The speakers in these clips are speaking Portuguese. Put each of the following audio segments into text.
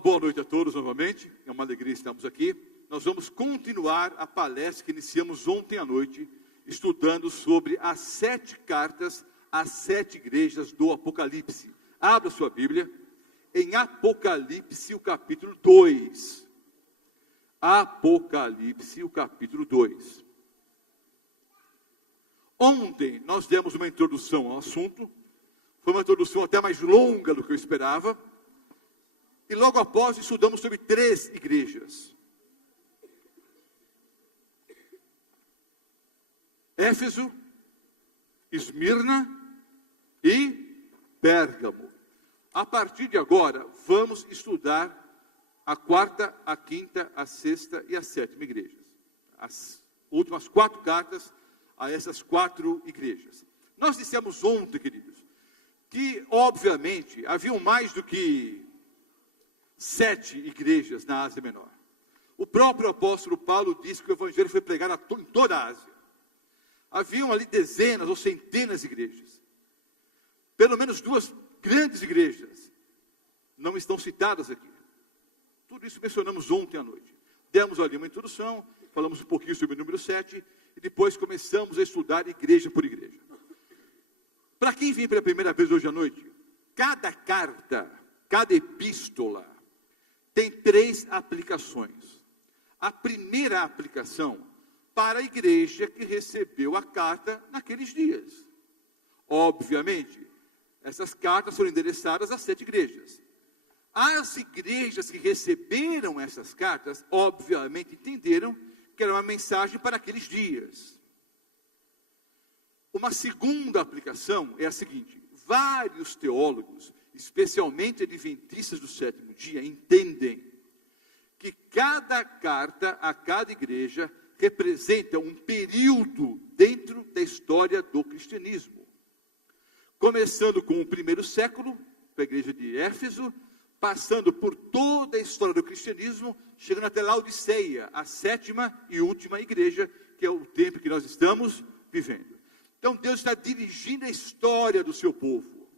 Uma boa noite a todos novamente, é uma alegria estarmos aqui. Nós vamos continuar a palestra que iniciamos ontem à noite, estudando sobre as 7 cartas às 7 igrejas do Apocalipse. Abra sua Bíblia em Apocalipse, o capítulo 2. Apocalipse, o capítulo 2. Ontem nós demos uma introdução ao assunto, foi uma introdução até mais longa do que eu esperava, e logo após estudamos sobre 3 igrejas. Éfeso, Esmirna e Pérgamo. A partir de agora, vamos estudar a 4ª, a 5ª, a 6ª e a 7ª igrejas. As últimas 4 cartas a essas 4 igrejas. Nós dissemos ontem, queridos, que obviamente haviam mais do que 7 igrejas na Ásia Menor. O próprio apóstolo Paulo disse que o evangelho foi pregado em toda a Ásia. Haviam ali dezenas ou centenas de igrejas. Pelo menos 2 grandes igrejas não estão citadas aqui. Tudo isso mencionamos ontem à noite. Demos ali uma introdução, falamos um pouquinho sobre o número 7, e depois começamos a estudar igreja por igreja. Para quem vem pela primeira vez hoje à noite, cada carta, cada epístola, tem 3 aplicações. A primeira aplicação para a igreja que recebeu a carta naqueles dias. Obviamente, essas cartas foram endereçadas às 7 igrejas. As igrejas que receberam essas cartas, obviamente, entenderam que era uma mensagem para aqueles dias. Uma segunda aplicação é a seguinte: vários teólogos, especialmente adventistas do 7º dia, entendem que cada carta a cada igreja representa um período dentro da história do cristianismo. Começando com o 1º século, com a igreja de Éfeso, passando por toda a história do cristianismo, chegando até Laodiceia, a 7ª e última igreja, que é o tempo que nós estamos vivendo. Então Deus está dirigindo a história do seu povo.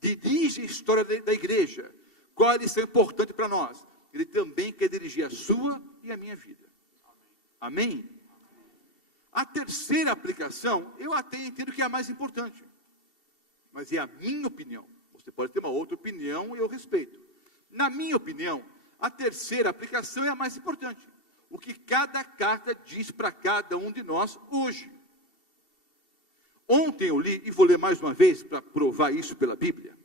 Dirige a história da igreja. Qual é a lição importante para nós? Ele também quer dirigir a sua e a minha vida. Amém? A terceira aplicação, eu até entendo que é a mais importante. Mas é a minha opinião. Você pode ter uma outra opinião e eu respeito. Na minha opinião, a terceira aplicação é a mais importante. O que cada carta diz para cada um de nós hoje. Ontem eu li, e vou ler mais uma vez para provar isso pela Bíblia,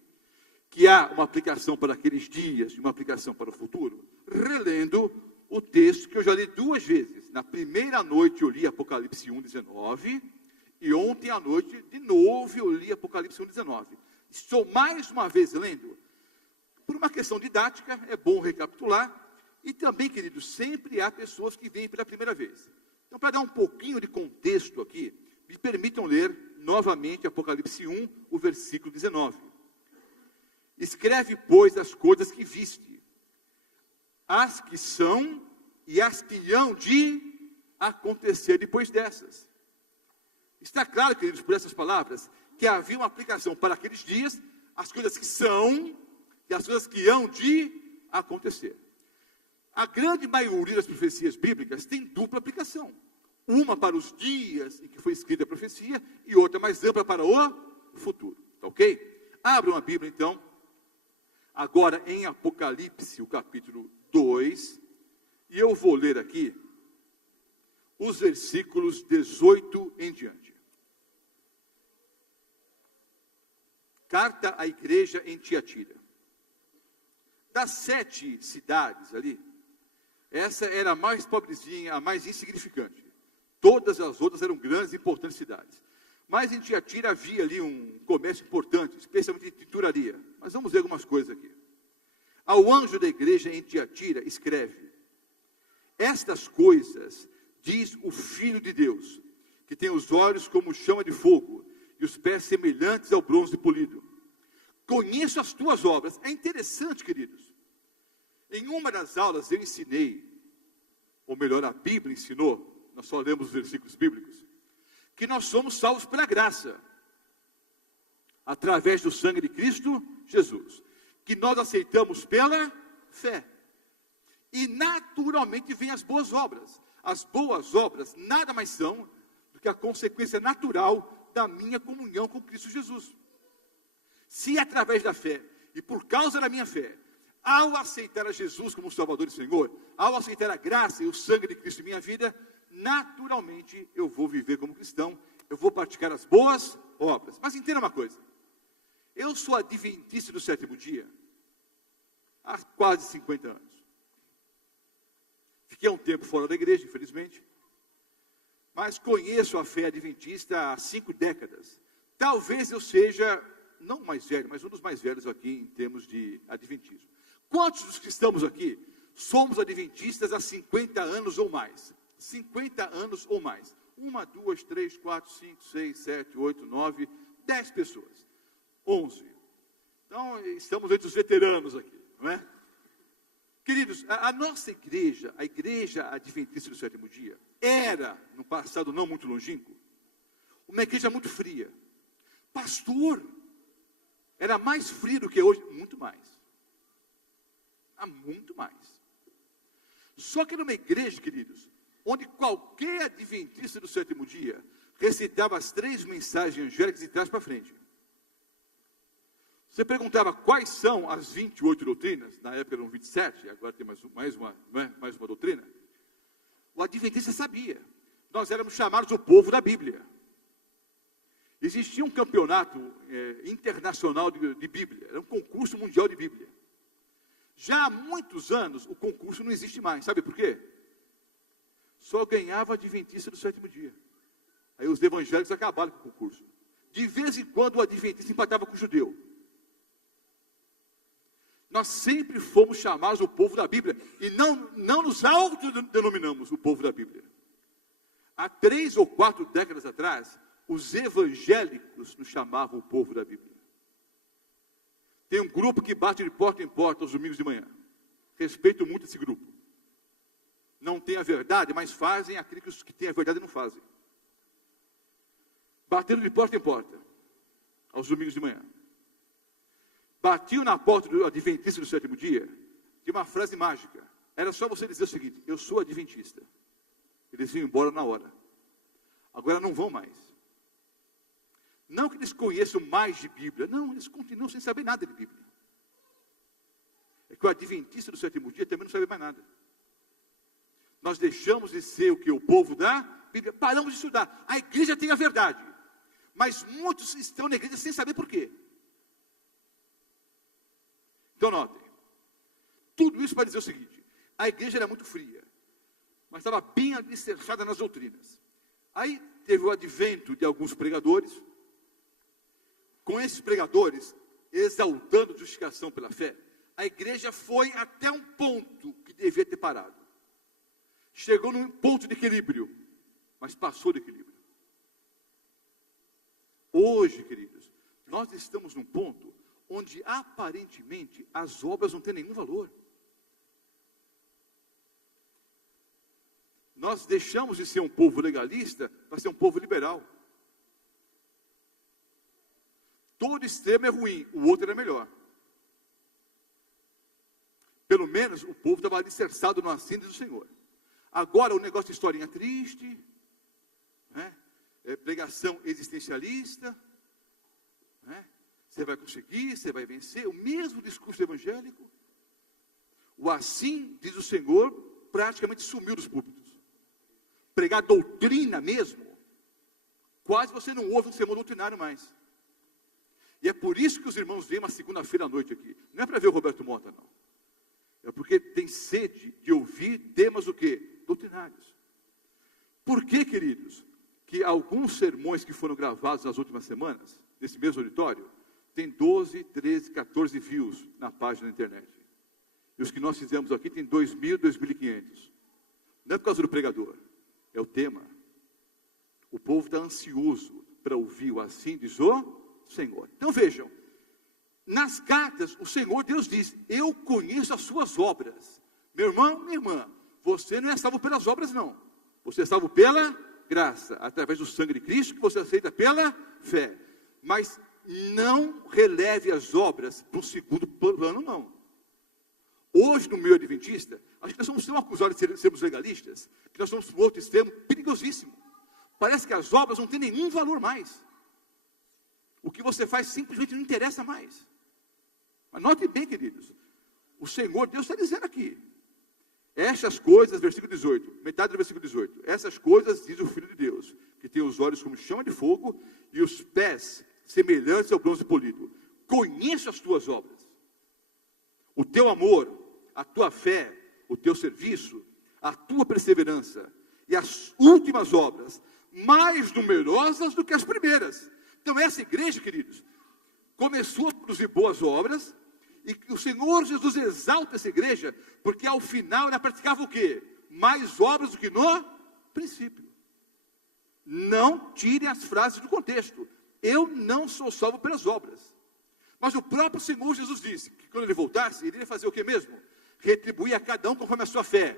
que há uma aplicação para aqueles dias e uma aplicação para o futuro, relendo o texto que eu já li 2 vezes. Na primeira noite eu li Apocalipse 1:19, e ontem à noite, de novo, eu li Apocalipse 1:19. Estou mais uma vez lendo. Por uma questão didática, é bom recapitular, e também, queridos, sempre há pessoas que vêm pela primeira vez. Então, para dar um pouquinho de contexto aqui, me permitam ler novamente Apocalipse 1, o versículo 19. Escreve, pois, as coisas que viste, as que são e as que hão de acontecer depois dessas. Está claro, queridos, por essas palavras, que havia uma aplicação para aqueles dias, as coisas que são e as coisas que hão de acontecer. A grande maioria das profecias bíblicas tem dupla aplicação. Uma para os dias em que foi escrita a profecia e outra mais ampla para o futuro. Tá ok? Abram a Bíblia, então, agora em Apocalipse, o capítulo 2, e eu vou ler aqui os versículos 18 em diante. Carta à igreja em Tiatira. Das 7 cidades ali, essa era a mais pobrezinha, a mais insignificante. Todas as outras eram grandes e importantes cidades. Mas em Tiatira havia ali um comércio importante, especialmente de tinturaria. Mas vamos ver algumas coisas aqui. Ao anjo da igreja em Tiatira escreve: estas coisas diz o Filho de Deus, que tem os olhos como chama de fogo e os pés semelhantes ao bronze polido. Conheço as tuas obras. É interessante, queridos. Em uma das aulas eu ensinei, ou melhor, a Bíblia ensinou, nós só lemos os versículos bíblicos, que nós somos salvos pela graça, através do sangue de Cristo Jesus, que nós aceitamos pela fé. E naturalmente vêm as boas obras. As boas obras nada mais são do que a consequência natural da minha comunhão com Cristo Jesus. Se através da fé, e por causa da minha fé, ao aceitar a Jesus como Salvador e Senhor, ao aceitar a graça e o sangue de Cristo em minha vida, naturalmente eu vou viver como cristão, eu vou praticar as boas obras. Mas entenda uma coisa, eu sou adventista do sétimo dia há quase 50 anos. Fiquei um tempo fora da igreja, infelizmente, mas conheço a fé adventista há 5 décadas. Talvez eu seja, não o mais velho, mas um dos mais velhos aqui em termos de adventismo. Quantos dos que estamos aqui somos adventistas há 50 anos ou mais? 50 anos ou mais. 1, 2, 3, 4, 5, 6, 7, 8, 9, 10 pessoas. 11. Então, estamos entre os veteranos aqui, não é? Queridos, a nossa igreja, a igreja adventista do sétimo dia, era, no passado não muito longínquo, uma igreja muito fria. Pastor, era mais frio do que hoje, muito mais. Há muito mais. Só que era uma igreja, queridos, onde qualquer adventista do sétimo dia recitava as 3 mensagens angélicas de trás para frente. Você perguntava quais são as 28 doutrinas, na época eram 27, agora tem mais uma doutrina. O adventista sabia. Nós éramos chamados o povo da Bíblia. Existia um campeonato internacional de Bíblia, era um concurso mundial de Bíblia. Já há muitos anos o concurso não existe mais, sabe por quê? Só ganhava adventista do sétimo dia. Aí os evangélicos acabaram com o concurso. De vez em quando o adventista empatava com o judeu. Nós sempre fomos chamados o povo da Bíblia, e não nos autodenominamos o povo da Bíblia. Há 3 ou 4 décadas atrás, os evangélicos nos chamavam o povo da Bíblia. Tem um grupo que bate de porta em porta aos domingos de manhã. Respeito muito esse grupo. Não tem a verdade, mas fazem aquilo que os que têm a verdade não fazem. Batendo de porta em porta, aos domingos de manhã. Batiam na porta do adventista do sétimo dia, de uma frase mágica. Era só você dizer o seguinte: eu sou adventista. Eles iam embora na hora. Agora não vão mais. Não que eles conheçam mais de Bíblia. Não, eles continuam sem saber nada de Bíblia. É que o adventista do sétimo dia também não sabe mais nada. Nós deixamos de ser o que? O povo da Bíblia. Paramos de estudar. A igreja tem a verdade. Mas muitos estão na igreja sem saber por quê. Então notem. Tudo isso para dizer o seguinte: a igreja era muito fria, mas estava bem alicerçada nas doutrinas. Aí teve o advento de alguns pregadores, com esses pregadores exaltando justificação pela fé. A igreja foi até um ponto que devia ter parado. Chegou num ponto de equilíbrio, mas passou do equilíbrio. Hoje, queridos, nós estamos num ponto onde aparentemente as obras não têm nenhum valor. Nós deixamos de ser um povo legalista para ser um povo liberal. Todo extremo é ruim, o outro era melhor. Pelo menos o povo estava alicerçado no assento do Senhor. Agora o negócio de historinha triste, né? Pregação existencialista, né? Você vai conseguir, você vai vencer, o mesmo discurso evangélico. O assim diz o Senhor praticamente sumiu dos púlpitos. Pregar doutrina mesmo, quase você não ouve um sermão doutrinário mais. E é por isso que os irmãos vêm uma segunda-feira à noite aqui. Não é para ver o Roberto Mota, não. É porque tem sede de ouvir temas o quê? Doutrinários. Por que, queridos, que alguns sermões que foram gravados nas últimas semanas, nesse mesmo auditório, tem 12, 13, 14 views na página da internet. E os que nós fizemos aqui tem 2.000, 2.500. Não é por causa do pregador, é o tema. O povo está ansioso para ouvir o assim diz o Senhor. Então vejam, nas cartas o Senhor Deus diz: eu conheço as suas obras. Meu irmão, minha irmã, você não é salvo pelas obras não. Você é salvo pela graça, através do sangue de Cristo, que você aceita pela fé. Mas não releve as obras para o segundo plano, não. Hoje, no meio adventista, acho que nós somos tão acusados de sermos legalistas, que nós somos para um outro extremo perigosíssimo. Parece que as obras não têm nenhum valor mais. O que você faz simplesmente não interessa mais. Mas note bem, queridos, o Senhor, Deus está dizendo aqui, essas coisas, versículo 18, metade do versículo 18, essas coisas diz o Filho de Deus, que tem os olhos como chama de fogo e os pés semelhantes ao bronze polido. Conheço as tuas obras, o teu amor, a tua fé, o teu serviço, a tua perseverança e as últimas obras, mais numerosas do que as primeiras. Então essa igreja, queridos, começou a produzir boas obras, e o Senhor Jesus exalta essa igreja, porque ao final ela praticava o quê? Mais obras do que no princípio. Não tirem as frases do contexto. Eu não sou salvo pelas obras. Mas o próprio Senhor Jesus disse que quando ele voltasse, ele iria fazer o que mesmo? Retribuir a cada um conforme a sua fé,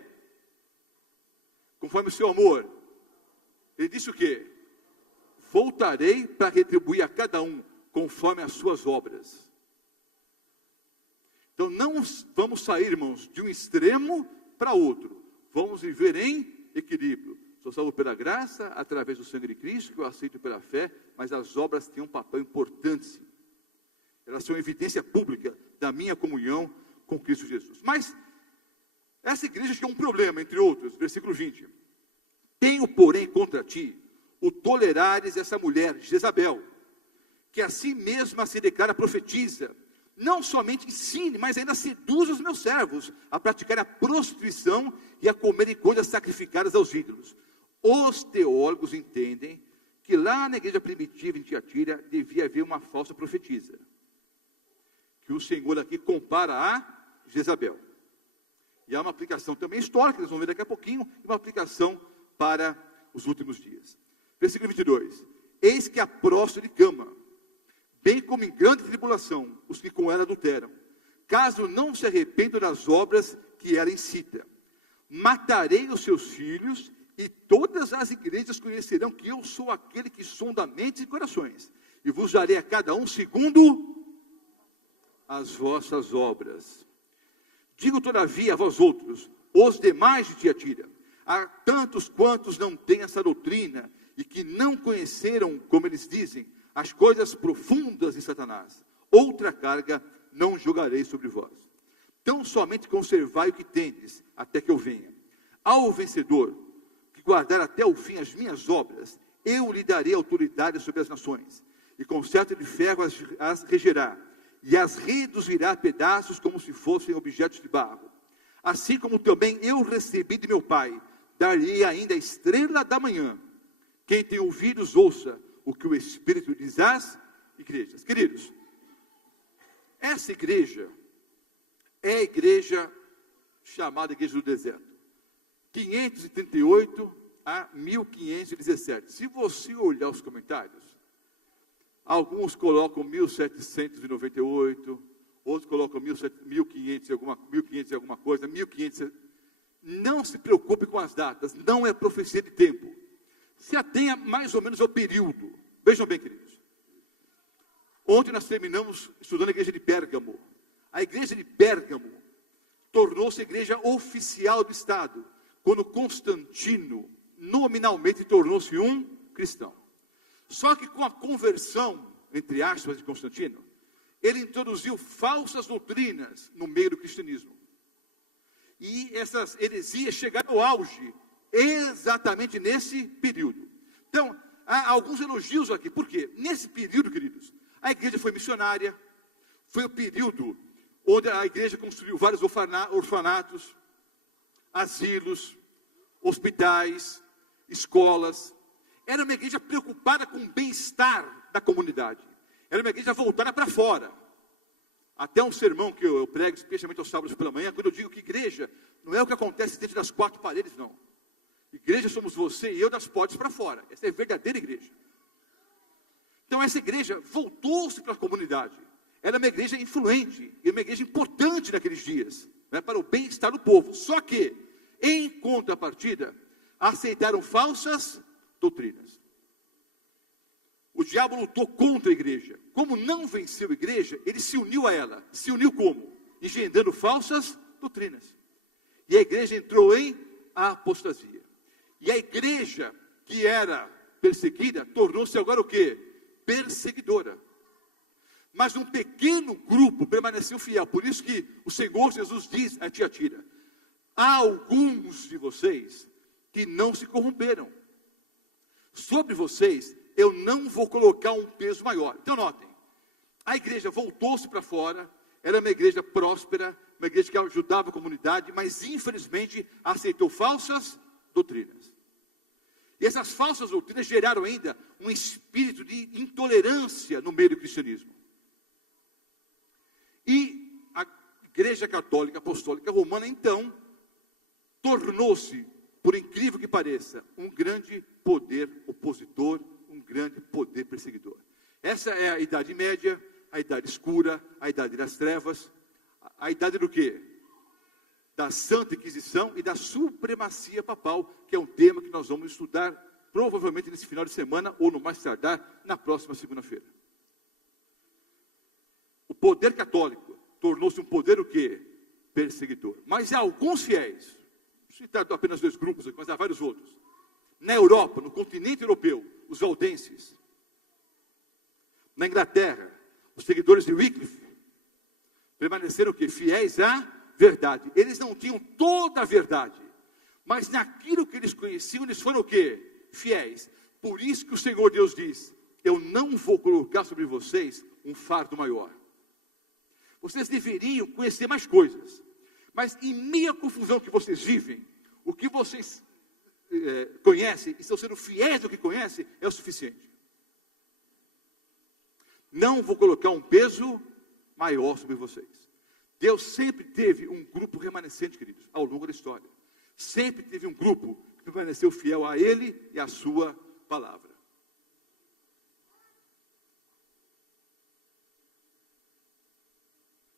conforme o seu amor. Ele disse o quê? Voltarei para retribuir a cada um conforme as suas obras. Então não vamos sair, irmãos, de um extremo para outro. Vamos viver em equilíbrio. Sou salvo pela graça, através do sangue de Cristo, que eu aceito pela fé, mas as obras têm um papel importante. Elas são evidência pública da minha comunhão com Cristo Jesus. Mas essa igreja tinha um problema, entre outros, versículo 20. Tenho, porém, contra ti, o tolerares essa mulher, Jezabel, que a si mesma se declara profetiza, não somente ensine, mas ainda seduz os meus servos a praticar a prostituição e a comerem coisas sacrificadas aos ídolos. Os teólogos entendem que lá na igreja primitiva em Tiatira devia haver uma falsa profetisa, que o Senhor aqui compara a Jezabel. E há uma aplicação também histórica, nós vamos ver daqui a pouquinho, e uma aplicação para os últimos dias. Versículo 22. Eis que a próstata de cama, bem como em grande tribulação, os que com ela adulteram, caso não se arrependam das obras que ela incita. Matarei os seus filhos, e todas as igrejas conhecerão que eu sou aquele que sonda mentes e corações, e vos darei a cada um segundo as vossas obras. Digo todavia a vós outros, os demais de Tiatira, a tantos quantos não têm essa doutrina, e que não conheceram, como eles dizem, as coisas profundas de Satanás, outra carga não jogarei sobre vós. Tão somente conservai o que tendes, até que eu venha. Ao vencedor, que guardar até o fim as minhas obras, eu lhe darei autoridade sobre as nações, e com cetro de ferro as regerá, e as reduzirá a pedaços como se fossem objetos de barro. Assim como também eu recebi de meu Pai, dar-lhe ainda a estrela da manhã. Quem tem ouvidos, ouça o que o Espírito diz às igrejas. Queridos, essa igreja é a igreja chamada Igreja do Deserto, 538 a 1517. Se você olhar os comentários, alguns colocam 1798, outros colocam 1500 e alguma coisa, 1500. Não se preocupe com as datas, não é profecia de tempo. Se atenha mais ou menos ao período. Vejam bem, queridos. Ontem nós terminamos estudando a igreja de Pérgamo. A igreja de Pérgamo tornou-se a igreja oficial do Estado, quando Constantino nominalmente tornou-se um cristão. Só que com a conversão, entre aspas, de Constantino, ele introduziu falsas doutrinas no meio do cristianismo. E essas heresias chegaram ao auge exatamente nesse período. Então, há alguns elogios aqui. Por quê? Nesse período, queridos, a igreja foi missionária. Foi o período onde a igreja construiu vários orfanatos, asilos, hospitais, escolas. Era uma igreja preocupada com o bem-estar da comunidade. Era uma igreja voltada para fora. Até um sermão que eu prego, especialmente aos sábados pela manhã, quando eu digo que igreja não é o que acontece dentro das quatro paredes, não. Igreja somos você e eu das portas para fora. Essa é a verdadeira igreja. Então essa igreja voltou-se para a comunidade. Era uma igreja influente, e uma igreja importante naqueles dias, né, para o bem-estar do povo. Só que, em contrapartida, aceitaram falsas doutrinas. O diabo lutou contra a igreja. Como não venceu a igreja, ele se uniu a ela. Se uniu como? Engendrando falsas doutrinas. E a igreja entrou em apostasia. E a igreja que era perseguida tornou-se agora o quê? Perseguidora. Mas um pequeno grupo permaneceu fiel. Por isso que o Senhor Jesus diz a Tiatira: há alguns de vocês que não se corromperam. Sobre vocês eu não vou colocar um peso maior. Então notem, a igreja voltou-se para fora, era uma igreja próspera, uma igreja que ajudava a comunidade, mas infelizmente aceitou falsas doutrinas. E essas falsas doutrinas geraram ainda um espírito de intolerância no meio do cristianismo. E a Igreja Católica Apostólica Romana, então, tornou-se, por incrível que pareça, um grande poder opositor, um grande poder perseguidor. Essa é a Idade Média, a Idade Escura, a Idade das Trevas, a Idade do quê? Da Santa Inquisição e da supremacia papal, que é um tema que nós vamos estudar provavelmente nesse final de semana, ou no mais tardar, na próxima segunda-feira. O poder católico tornou-se um poder o quê? Perseguidor. Mas há alguns fiéis, vou citar apenas 2 grupos aqui, mas há vários outros. Na Europa, no continente europeu, os valdenses. Na Inglaterra, os seguidores de Wycliffe permaneceram o quê? Fiéis à verdade. Eles não tinham toda a verdade, mas naquilo que eles conheciam, eles foram o quê? Fiéis. Por isso que o Senhor Deus diz: eu não vou colocar sobre vocês um fardo maior. Vocês deveriam conhecer mais coisas, mas em meia confusão que vocês vivem, o que vocês conhecem, e estão sendo fiéis do que conhecem, é o suficiente. Não vou colocar um peso maior sobre vocês. Deus sempre teve um grupo remanescente, queridos, ao longo da história. Sempre teve um grupo que permaneceu fiel a Ele e à sua palavra.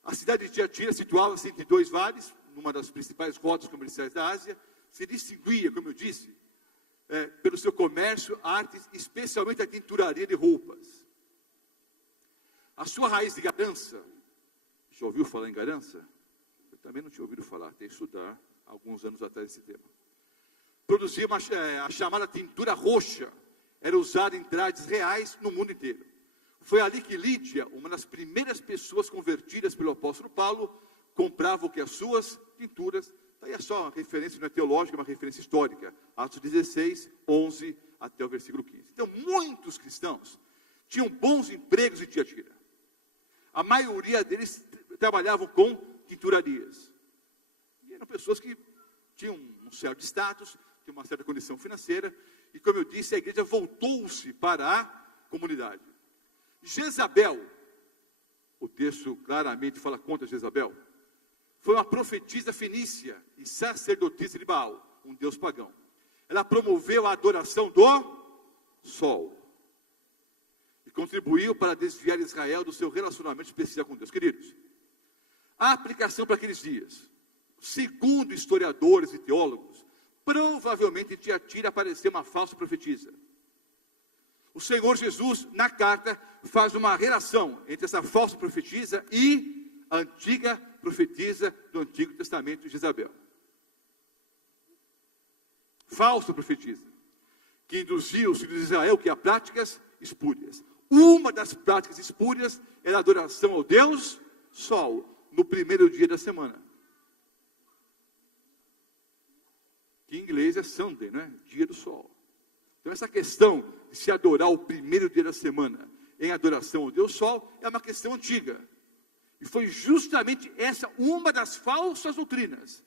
A cidade de Tiatira situava-se entre 2 vales, numa das principais rotas comerciais da Ásia. Se distinguia, como eu disse, pelo seu comércio, artes, especialmente a tinturaria de roupas. A sua raiz de Garança, já ouviu falar em Garança? Eu também não tinha ouvido falar, até estudar alguns anos atrás esse tema. Produzia a chamada tintura roxa, era usada em trajes reais no mundo inteiro. Foi ali que Lídia, uma das primeiras pessoas convertidas pelo apóstolo Paulo, comprava o que? As suas tinturas. Daí é só uma referência, não é teológica, é uma referência histórica. Atos 16, 11 até o versículo 15. Então, muitos cristãos tinham bons empregos em Tiatira. A maioria deles trabalhavam com tinturarias. E eram pessoas que tinham um certo status, tinham uma certa condição financeira. E como eu disse, a igreja voltou-se para a comunidade. Jezabel, o texto claramente fala contra Jezabel, foi uma profetisa fenícia e sacerdotisa de Baal, um deus pagão. Ela promoveu a adoração do sol e contribuiu para desviar Israel do seu relacionamento especial com Deus. Queridos, a aplicação para aqueles dias, segundo historiadores e teólogos, provavelmente em Tiatira apareceu uma falsa profetisa. O Senhor Jesus, na carta, faz uma relação entre essa falsa profetisa e a antiga profetisa do Antigo Testamento, Jezabel. Falsa profetisa, que induzia os filhos de Israel a práticas espúrias. Uma das práticas espúrias era a adoração ao Deus Sol, no primeiro dia da semana. Que em inglês é Sunday, né? Dia do Sol. Então essa questão de se adorar o primeiro dia da semana em adoração ao Deus Sol é uma questão antiga. E foi justamente essa uma das falsas doutrinas,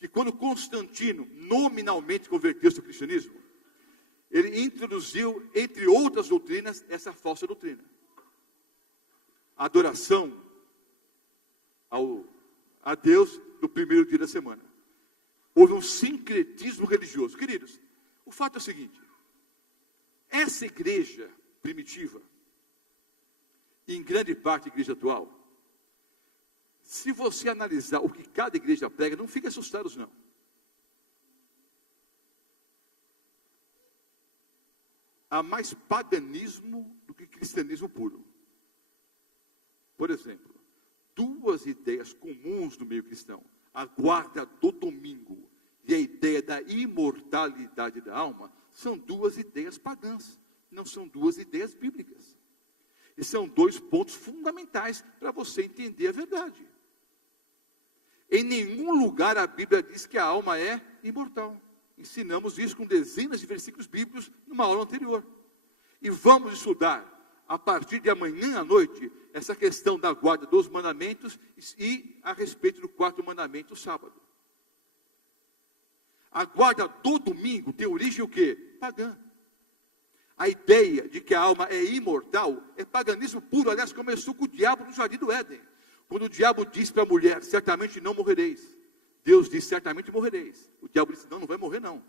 que quando Constantino nominalmente converteu-se ao cristianismo, ele introduziu, entre outras doutrinas, essa falsa doutrina. A adoração a Deus no primeiro dia da semana. Houve um sincretismo religioso. Queridos, o fato é o seguinte: essa igreja primitiva, e em grande parte a igreja atual, se você analisar o que cada igreja prega, não fique assustados não. Há mais paganismo do que cristianismo puro. Por exemplo, 2 ideias comuns no meio cristão: a guarda do domingo e a ideia da imortalidade da alma são duas ideias pagãs, não são duas ideias bíblicas. E são dois pontos fundamentais para você entender a verdade. Em nenhum lugar a Bíblia diz que a alma é imortal. Ensinamos isso com dezenas de versículos bíblicos numa aula anterior. E vamos estudar, a partir de amanhã à noite, essa questão da guarda dos mandamentos e a respeito do quarto mandamento, o sábado. A guarda do domingo tem origem o quê? Pagã. A ideia de que a alma é imortal é paganismo puro. Aliás, começou com o diabo no jardim do Éden. Quando o diabo disse para a mulher, certamente não morrereis. Deus disse, certamente morrereis. O diabo disse, não vai morrer não.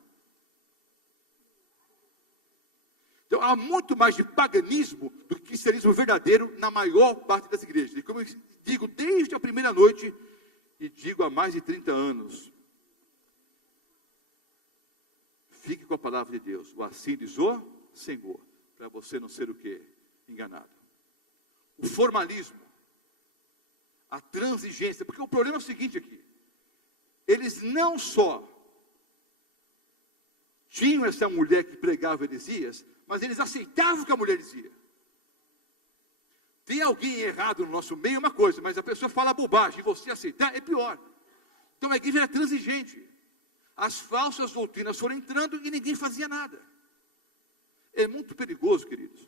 Então, há muito mais de paganismo do que cristianismo verdadeiro na maior parte das igrejas. E como eu digo desde a primeira noite, e digo há mais de 30 anos, fique com a palavra de Deus. O assim diz o Senhor, para você não ser o quê? Enganado. O formalismo, a transigência, porque o problema é o seguinte aqui, eles não só tinham essa mulher que pregava heresias, mas eles aceitavam o que a mulher dizia. Tem alguém errado no nosso meio, é uma coisa, mas a pessoa fala bobagem, e você aceitar é pior. Então a igreja era transigente. As falsas doutrinas foram entrando e ninguém fazia nada. É muito perigoso, queridos.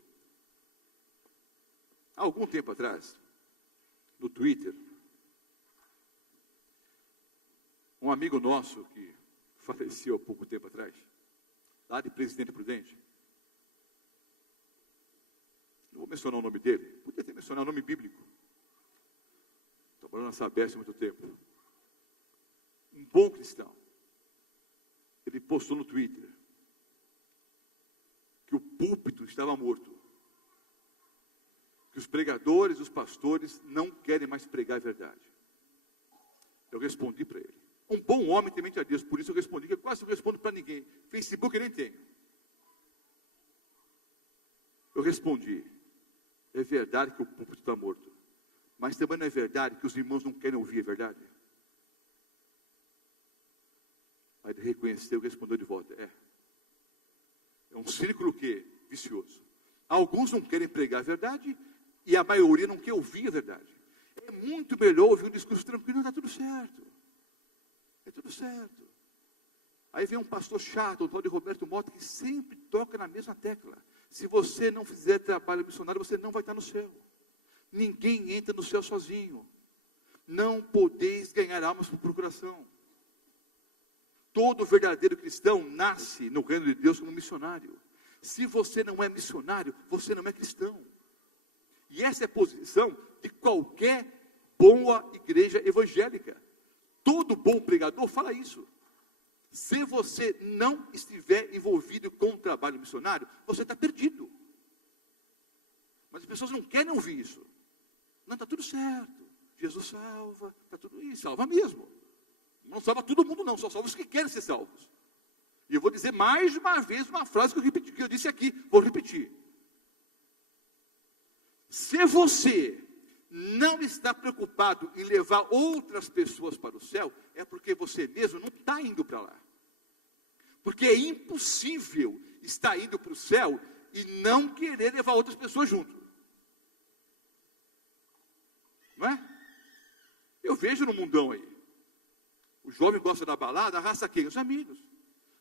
Há algum tempo atrás, no Twitter, um amigo nosso que faleceu há pouco tempo atrás, lá de Presidente Prudente, não vou mencionar o nome dele, podia ter mencionado o nome bíblico, trabalhando na Sabesp há muito tempo, um bom cristão, ele postou no Twitter que o púlpito estava morto, que os pregadores, os pastores não querem mais pregar a verdade. Eu respondi para ele, um bom homem temente a Deus, por isso eu respondi, que eu quase não respondo para ninguém, Facebook eu nem tenho. Eu respondi, é verdade que o púlpito está morto, mas também não é verdade que os irmãos não querem ouvir a verdade? Aí ele reconheceu e respondeu de volta, é um círculo que vicioso. Alguns não querem pregar a verdade e a maioria não quer ouvir a verdade. É muito melhor ouvir um discurso tranquilo, não está tudo certo. É tudo certo. Aí vem um pastor chato, o tal de Roberto Mota, que sempre toca na mesma tecla. Se você não fizer trabalho missionário, você não vai estar no céu. Ninguém entra no céu sozinho. Não podeis ganhar almas por procuração. Todo verdadeiro cristão nasce no reino de Deus como missionário. Se você não é missionário, você não é cristão. E essa é a posição de qualquer boa igreja evangélica. Todo bom pregador fala isso. Se você não estiver envolvido com o trabalho missionário, você está perdido. Mas as pessoas não querem ouvir isso. Não, está tudo certo. Jesus salva, está tudo isso, salva mesmo. Não salva todo mundo não, só salva os que querem ser salvos. E eu vou dizer mais uma vez uma frase que eu disse aqui, vou repetir. Se você não está preocupado em levar outras pessoas para o céu, é porque você mesmo não está indo para lá. Porque é impossível estar indo para o céu e não querer levar outras pessoas junto. Não é? Eu vejo no mundão aí. O jovem gosta da balada, arrasta quem? Os amigos.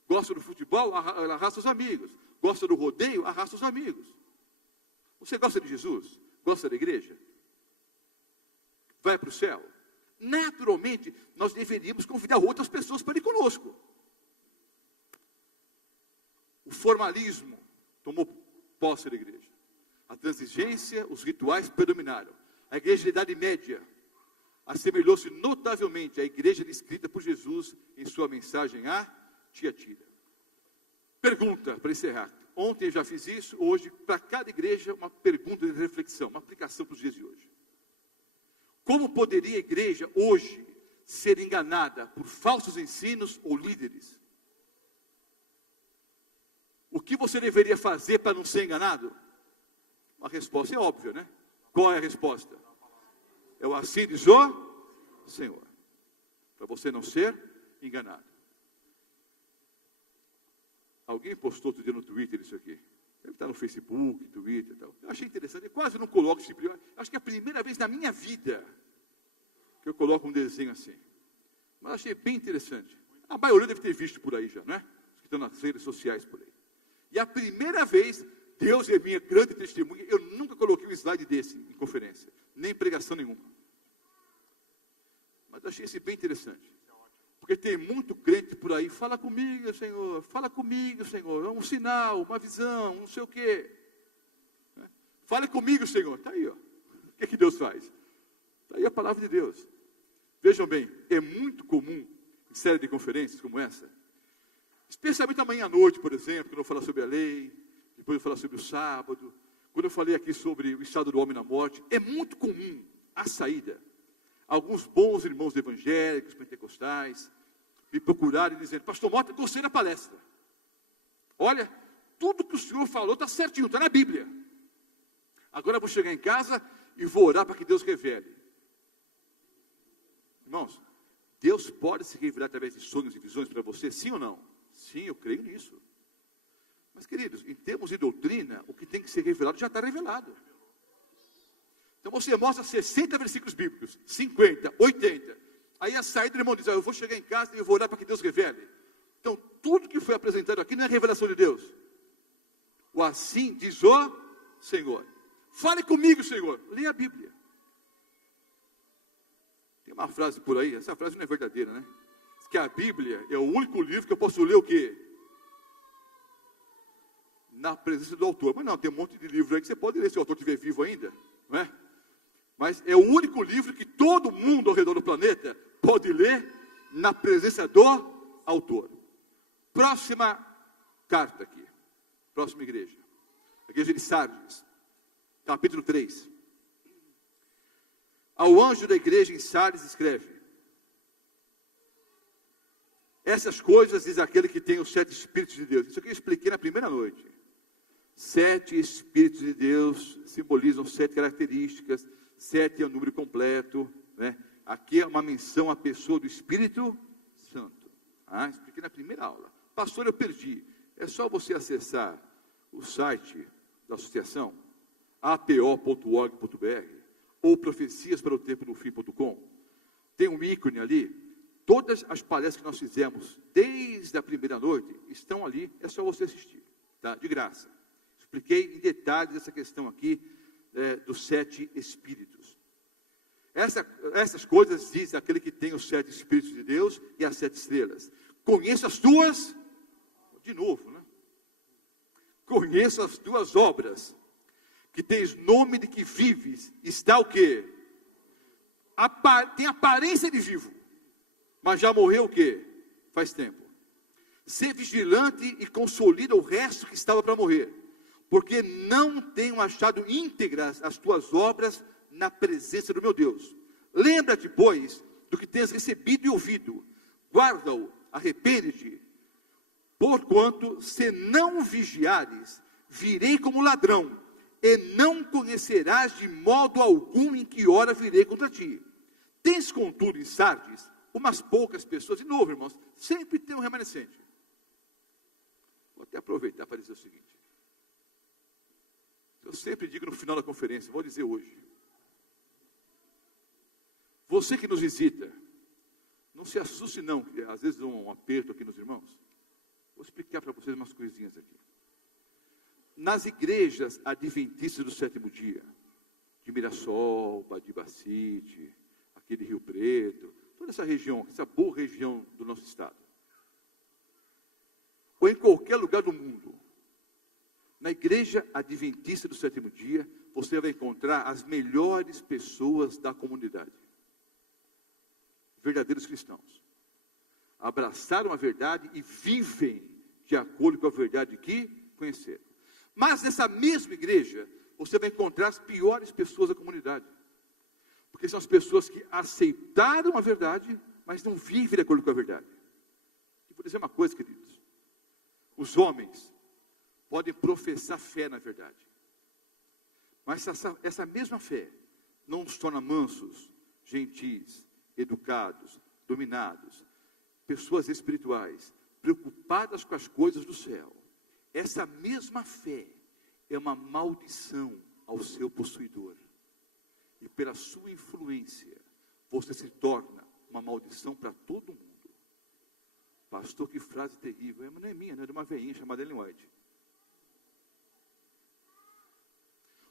Gosta do futebol, arrasta os amigos. Gosta do rodeio, arrasta os amigos. Você gosta de Jesus? Gosta da igreja? Vai para o céu? Naturalmente, nós deveríamos convidar outras pessoas para ir conosco. O formalismo tomou posse da igreja. A transigência, os rituais predominaram. A igreja da Idade Média assemelhou-se notavelmente à igreja descrita por Jesus em sua mensagem a Tiatira. Pergunta para encerrar. Ontem eu já fiz isso, hoje, para cada igreja, uma pergunta de reflexão, uma aplicação para os dias de hoje. Como poderia a igreja hoje ser enganada por falsos ensinos ou líderes? O que você deveria fazer para não ser enganado? A resposta é óbvia, né? Qual é a resposta? É o assim diz o Senhor. para você não ser enganado. Alguém postou outro dia no Twitter isso aqui. Deve estar no Facebook, Twitter e tal. Eu achei interessante, eu quase não coloco esse tipo de... Acho que é a primeira vez na minha vida que eu coloco um desenho assim. Mas achei bem interessante. A maioria deve ter visto por aí já, né? Os que estão nas redes sociais por aí. E a primeira vez, Deus é minha grande testemunha, eu nunca coloquei um slide desse em conferência, nem em pregação nenhuma. Mas eu achei esse bem interessante. Porque tem muito crente por aí, fala comigo, Senhor, é um sinal, uma visão, não sei o quê. Fale comigo, Senhor, está aí, ó. O que Deus faz? Está aí a palavra de Deus. Vejam bem, é muito comum, em série de conferências como essa, especialmente amanhã à noite, por exemplo, quando eu falar sobre a lei, depois eu falar sobre o sábado, quando eu falei aqui sobre o estado do homem na morte, é muito comum, à saída, alguns bons irmãos evangélicos, pentecostais, me procurarem dizendo, pastor Mota, gostei da palestra. Olha, tudo que o senhor falou está certinho, está na Bíblia. Agora eu vou chegar em casa e vou orar para que Deus revele. Irmãos, Deus pode se revelar através de sonhos e visões para você, sim ou não? Sim, eu creio nisso. Mas, queridos, em termos de doutrina, o que tem que ser revelado já está revelado. Então você mostra 60 versículos bíblicos, 50, 80. Aí a saída do irmão diz, eu vou chegar em casa e eu vou orar para que Deus revele. Então, tudo que foi apresentado aqui não é revelação de Deus. O assim diz o Senhor. Fale comigo, Senhor. Leia a Bíblia. Tem uma frase por aí, essa frase não é verdadeira, né? Diz que a Bíblia é o único livro que eu posso ler o quê? Na presença do autor. Mas não, tem um monte de livro aí que você pode ler se o autor estiver vivo ainda, não é? Mas é o único livro que todo mundo ao redor do planeta pode ler na presença do autor. Próxima carta aqui. Próxima igreja. A igreja de Sardes. Capítulo 3. Ao anjo da igreja em Sardes escreve. Essas coisas diz aquele que tem os 7 Espíritos de Deus. Isso aqui eu expliquei na primeira noite. 7 Espíritos de Deus simbolizam 7 características. 7 é o número completo, né? Aqui é uma menção à pessoa do Espírito Santo. Expliquei na primeira aula. Pastor, eu perdi. É só você acessar o site da associação, apo.org.br, ou profeciasparotempo-do-fim.com. Tem um ícone ali. Todas as palestras que nós fizemos, desde a primeira noite, estão ali. É só você assistir, tá? De graça. Expliquei em detalhes essa questão aqui, dos 7 Espíritos. Essas coisas diz aquele que tem os 7 Espíritos de Deus e as 7 estrelas. Conheço as tuas, de novo, né? Conheço as tuas obras, que tens nome de que vives, está o quê? Tem aparência de vivo, mas já morreu o quê? Faz tempo. Ser vigilante e consolida o resto que estava para morrer, porque não tenho achado íntegras as tuas obras na presença do meu Deus. Lembra-te, pois, do que tens recebido e ouvido, guarda-o, arrepende-te, porquanto, se não vigiares, virei como ladrão, e não conhecerás de modo algum em que hora virei contra ti. Tens, contudo, em Sardes, umas poucas pessoas, de novo, irmãos, sempre tem um remanescente. Vou até aproveitar para dizer o seguinte. Eu sempre digo no final da conferência, vou dizer hoje. Você que nos visita, não se assuste não, que às vezes dá um aperto aqui nos irmãos. Vou explicar para vocês umas coisinhas aqui. Nas igrejas adventistas do 7º dia, de Mirassol, Badibacite, aqui de Rio Preto, toda essa região, essa boa região do nosso estado, ou em qualquer lugar do mundo, na igreja adventista do 7º dia, você vai encontrar as melhores pessoas da comunidade. Verdadeiros cristãos. Abraçaram a verdade e vivem de acordo com a verdade que conheceram. Mas nessa mesma igreja, você vai encontrar as piores pessoas da comunidade. Porque são as pessoas que aceitaram a verdade, mas não vivem de acordo com a verdade. E vou dizer uma coisa, queridos. Os homens podem professar fé na verdade. Mas essa mesma fé não os torna mansos, gentis, educados, dominados, pessoas espirituais, preocupadas com as coisas do céu, essa mesma fé é uma maldição ao seu possuidor. E pela sua influência, você se torna uma maldição para todo mundo. Pastor, que frase terrível. Mas não é minha, não é de uma veinha chamada Ellen White.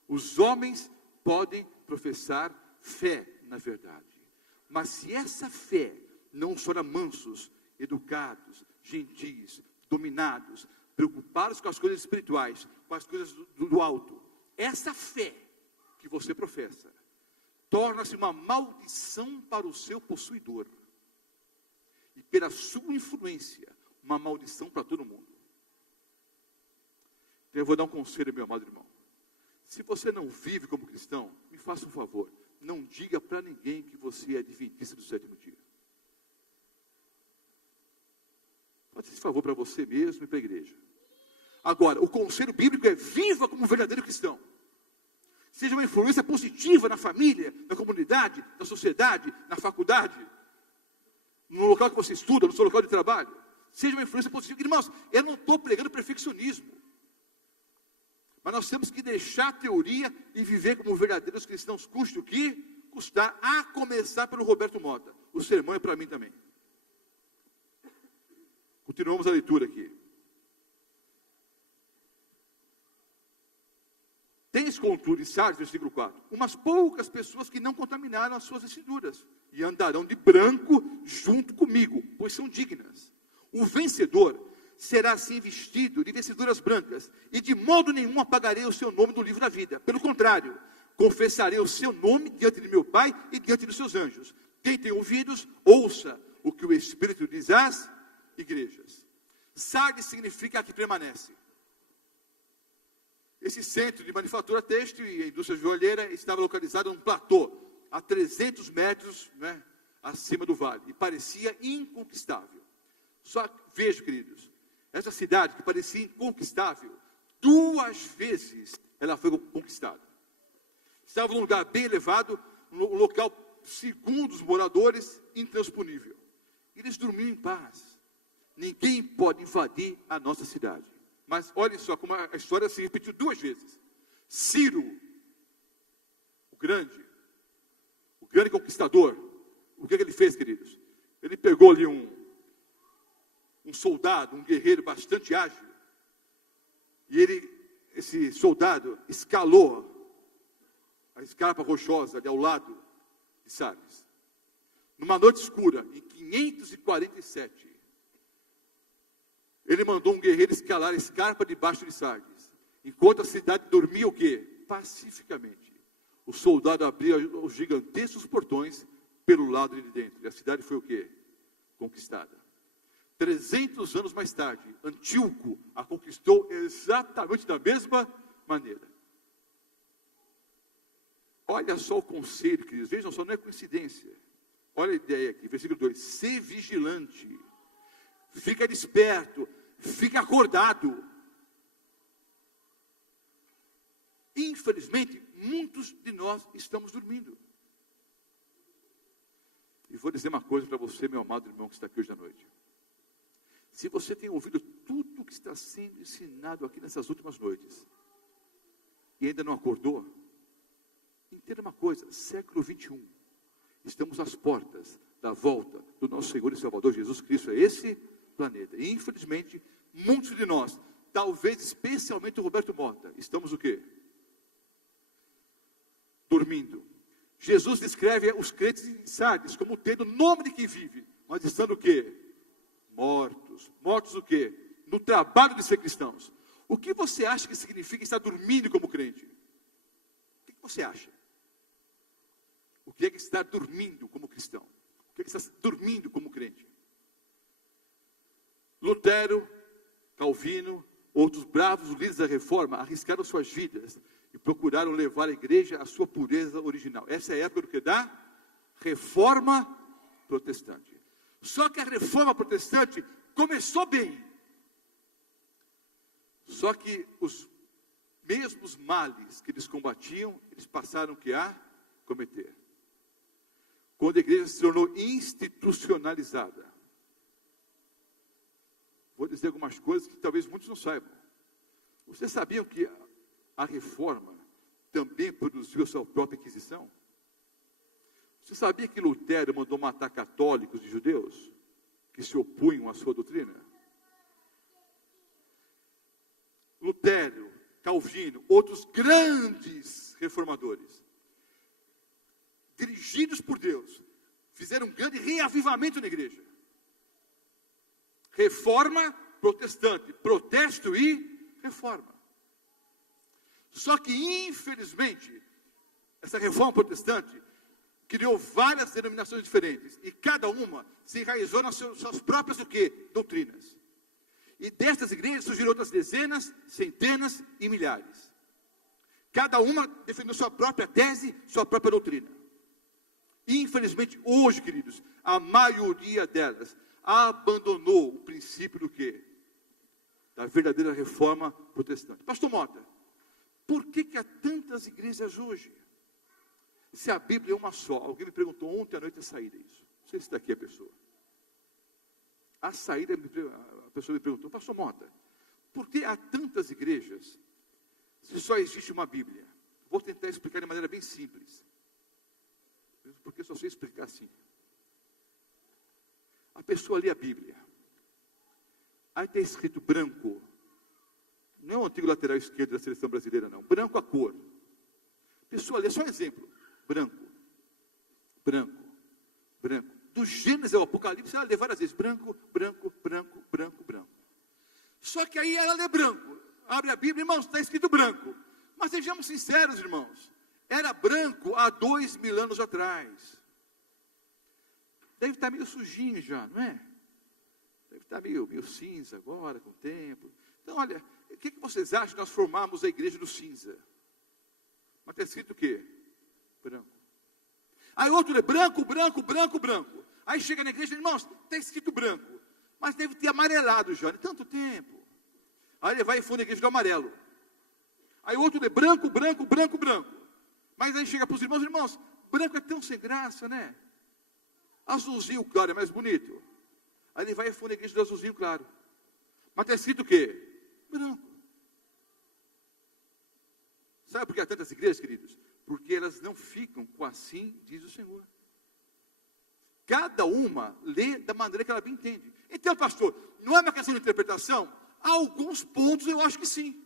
Os homens podem professar fé na verdade. Mas se essa fé não os torna mansos, educados, gentis, dominados, preocupados com as coisas espirituais, com as coisas do alto, essa fé que você professa, torna-se uma maldição para o seu possuidor. E pela sua influência, uma maldição para todo mundo. Então eu vou dar um conselho, meu amado irmão. Se você não vive como cristão, me faça um favor. Não diga para ninguém que você é adventista do sétimo dia. Pode ser esse favor para você mesmo e para a igreja. Agora, o conselho bíblico é: viva como um verdadeiro cristão. Seja uma influência positiva na família, na comunidade, na sociedade, na faculdade, no local que você estuda, no seu local de trabalho. Seja uma influência positiva. Irmãos, eu não estou pregando perfeccionismo. Mas nós temos que deixar a teoria e viver como verdadeiros cristãos, custe o que custar, a começar pelo Roberto Mota. O sermão é para mim também. Continuamos a leitura aqui. Tens, contudo, em Sardes, versículo 4, umas poucas pessoas que não contaminaram as suas vestiduras, e andarão de branco junto comigo, pois são dignas. O vencedor será assim vestido de vestiduras brancas, e de modo nenhum apagarei o seu nome do livro da vida. Pelo contrário, confessarei o seu nome diante de meu Pai e diante dos seus anjos. Quem tem ouvidos, ouça o que o Espírito diz às igrejas. Sardes significa a que permanece. Esse centro de manufatura têxtil e a indústria joalheira estava localizado num platô, a 300 metros, acima do vale, e parecia inconquistável. Só veja, queridos, essa cidade que parecia inconquistável, 2 vezes ela foi conquistada. Estava num lugar bem elevado, um local, segundo os moradores, intransponível. Eles dormiam em paz. Ninguém pode invadir a nossa cidade. Mas olhem só como a história se repetiu 2 vezes. Ciro, o grande conquistador, o que ele fez, queridos? Ele pegou ali um soldado, um guerreiro bastante ágil, e esse soldado escalou a escarpa rochosa ali ao lado de Sardes. Numa noite escura, em 547, ele mandou um guerreiro escalar a escarpa debaixo de Sardes. Enquanto a cidade dormia o quê? Pacificamente. O soldado abria os gigantescos portões pelo lado de dentro. E a cidade foi o quê? Conquistada. 300 anos mais tarde, Antíoco a conquistou exatamente da mesma maneira. Olha só o conselho, queridos. Vejam só, não é coincidência. Olha a ideia aqui, versículo 2. Ser vigilante. Fica desperto, fica acordado. Infelizmente, muitos de nós estamos dormindo. E vou dizer uma coisa para você, meu amado irmão que está aqui hoje à noite. Se você tem ouvido tudo que está sendo ensinado aqui nessas últimas noites, e ainda não acordou, entenda uma coisa: século 21, estamos às portas da volta do nosso Senhor e Salvador Jesus Cristo a esse planeta. E infelizmente, muitos de nós, talvez especialmente o Roberto Mota, estamos o quê? Dormindo. Jesus descreve os crentes em Sardes como tendo o nome de quem vive, mas estando o quê? Mortos. Mortos o quê? No trabalho de ser cristãos. O que você acha que significa estar dormindo como crente? O que você acha? O que é que estar dormindo como cristão? O que é que estar dormindo como crente? Lutero, Calvino, outros bravos líderes da reforma arriscaram suas vidas e procuraram levar a igreja à sua pureza original. Essa é a época do que? Da reforma protestante. Só que a reforma protestante começou bem. Só que os mesmos males que eles combatiam, eles passaram a cometer. quando a igreja se tornou institucionalizada. Vou dizer algumas coisas que talvez muitos não saibam. Vocês sabiam que a reforma também produziu a sua própria inquisição? Você sabia que Lutero mandou matar católicos e judeus que se opunham à sua doutrina? Lutero, Calvino, outros grandes reformadores, dirigidos por Deus, fizeram um grande reavivamento na igreja. Reforma protestante, protesto e reforma. Só que, infelizmente, essa reforma protestante criou várias denominações diferentes, e cada uma se enraizou nas suas próprias o quê? Doutrinas. E destas igrejas surgiram outras dezenas, centenas e milhares. Cada uma defendeu sua própria tese, sua própria doutrina. E, infelizmente, hoje, queridos, a maioria delas abandonou o princípio do quê? Da verdadeira reforma protestante. Pastor Mota, por que há tantas igrejas hoje? Se a Bíblia é uma só. Alguém me perguntou ontem à noite a saída isso. Não sei se está aqui a pessoa. A saída, a pessoa me perguntou, Pastor Mota, por que há tantas igrejas se só existe uma Bíblia? Vou tentar explicar de maneira bem simples. Porque só sei explicar assim. A pessoa lê a Bíblia. Aí está escrito branco. Não é o antigo lateral esquerdo da seleção brasileira, não. Branco a cor. A pessoa lê, só um exemplo. Branco. Branco. Branco. Do Gênesis ao Apocalipse, ela lê várias vezes. Branco, branco, branco, branco, branco. Só que aí ela lê branco. Abre a Bíblia, irmãos, está escrito branco. Mas sejamos sinceros, irmãos. Era branco há 2000 anos atrás. Deve estar meio sujinho já, não é? Deve estar meio cinza agora, com o tempo. Então, olha, o que vocês acham de nós formarmos a igreja do cinza? Mas está escrito o quê? Branco. Aí outro lê branco, branco, branco, branco. Aí chega na igreja, irmãos, está escrito branco. Mas deve ter amarelado já, de tanto tempo. Aí ele vai e funda a igreja do amarelo. Aí outro lê branco, branco, branco, branco. Mas aí chega para os irmãos, branco é tão sem graça, né? Azulzinho claro é mais bonito. Aí ele vai e funda a igreja do azulzinho claro. Mas está escrito o quê? Branco. Sabe por que há tantas igrejas, queridos? Porque elas não ficam com assim, diz o Senhor. Cada uma lê da maneira que ela bem entende. Então, pastor, não é uma questão de interpretação? Alguns pontos eu acho que sim.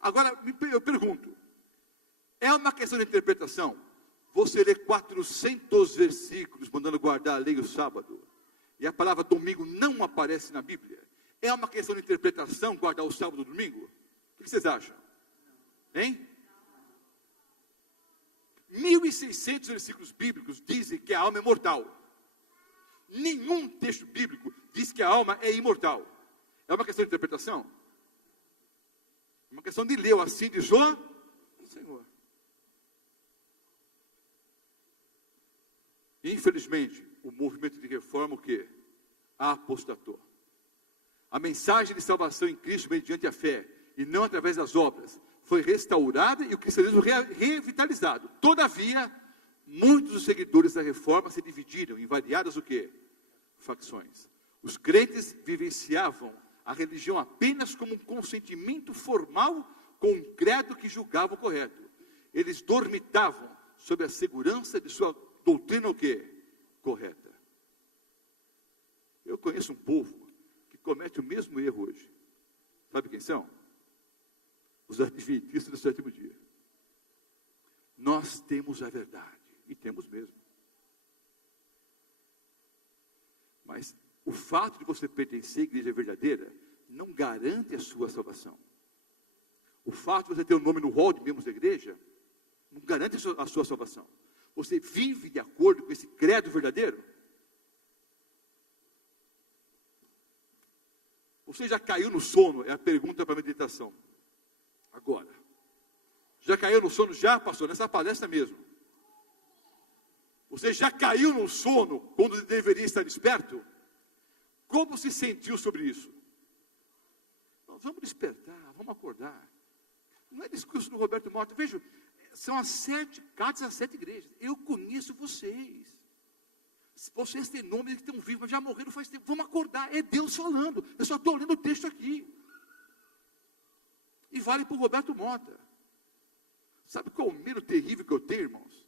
Agora, eu pergunto, é uma questão de interpretação? Você lê 400 versículos, mandando guardar a lei o sábado, e a palavra domingo não aparece na Bíblia. É uma questão de interpretação, guardar o sábado e o domingo? O que vocês acham? Hein? 1.600 versículos bíblicos dizem que a alma é mortal. Nenhum texto bíblico diz que a alma é imortal. É uma questão de interpretação? É uma questão de ler, assim diz o Senhor. Infelizmente, o movimento de reforma, o quê? Apostatou. A mensagem de salvação em Cristo, mediante a fé, e não através das obras, foi restaurada e o cristianismo revitalizado. Todavia, muitos dos seguidores da reforma se dividiram em variadas o quê? Facções. Os crentes vivenciavam a religião apenas como um consentimento formal com um credo que julgava o correto. Eles dormitavam sob a segurança de sua doutrina o quê? Correta. Eu conheço um povo que comete o mesmo erro hoje. Sabe quem são? Os adventistas do sétimo dia. Nós temos a verdade, e temos mesmo. Mas o fato de você pertencer à igreja verdadeira não garante a sua salvação. O fato de você ter um nome no hall de membros da igreja não garante a sua salvação. Você vive de acordo com esse credo verdadeiro? Você já caiu no sono? É a pergunta para a meditação. Agora, já caiu no sono? Já, pastor, nessa palestra mesmo. Você já caiu no sono quando deveria estar desperto? Como se sentiu sobre isso? Nós vamos despertar, vamos acordar. Não é discurso do Roberto Mota. Veja, São as 7 cartas às 7 igrejas. Eu conheço vocês. Vocês têm nome, eles estão vivos, mas já morreram faz tempo. Vamos acordar, é Deus falando. Eu só estou lendo o texto aqui. E vale para o Roberto Mota. Sabe qual é o medo terrível que eu tenho, irmãos?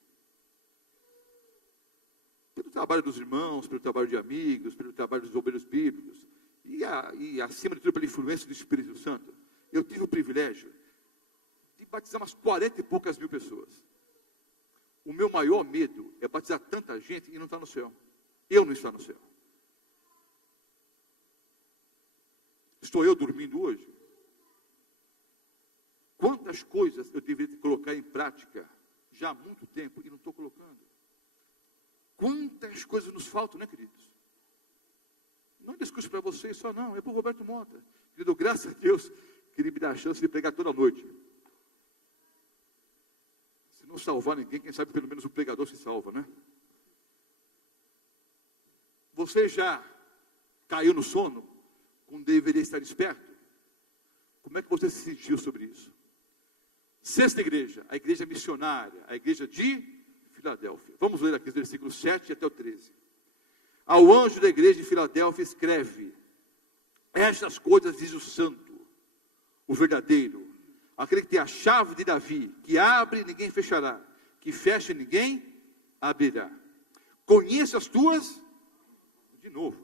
Pelo trabalho dos irmãos, pelo trabalho de amigos, pelo trabalho dos obreiros bíblicos, e acima de tudo pela influência do Espírito Santo, eu tive o privilégio de batizar umas 40 e poucas mil pessoas. O meu maior medo é batizar tanta gente e não estar no céu. Eu não estar no céu. Estou eu dormindo hoje? Quantas coisas eu deveria colocar em prática já há muito tempo e não estou colocando? Quantas coisas nos faltam, né, queridos? Não é discurso para vocês só, não. É para o Roberto Mota. Querido, graças a Deus que ele me dá a chance de pregar toda noite. Se não salvar ninguém, quem sabe pelo menos o pregador se salva, né? Você já caiu no sono quando deveria estar esperto? Como é que você se sentiu sobre isso? 6ª igreja, a igreja missionária, a igreja de Filadélfia. Vamos ler aqui os versículos 7 até o 13. Ao anjo da igreja de Filadélfia escreve: estas coisas diz o santo, o verdadeiro, aquele que tem a chave de Davi, que abre e ninguém fechará, que fecha e ninguém abrirá. Conheço as tuas, de novo,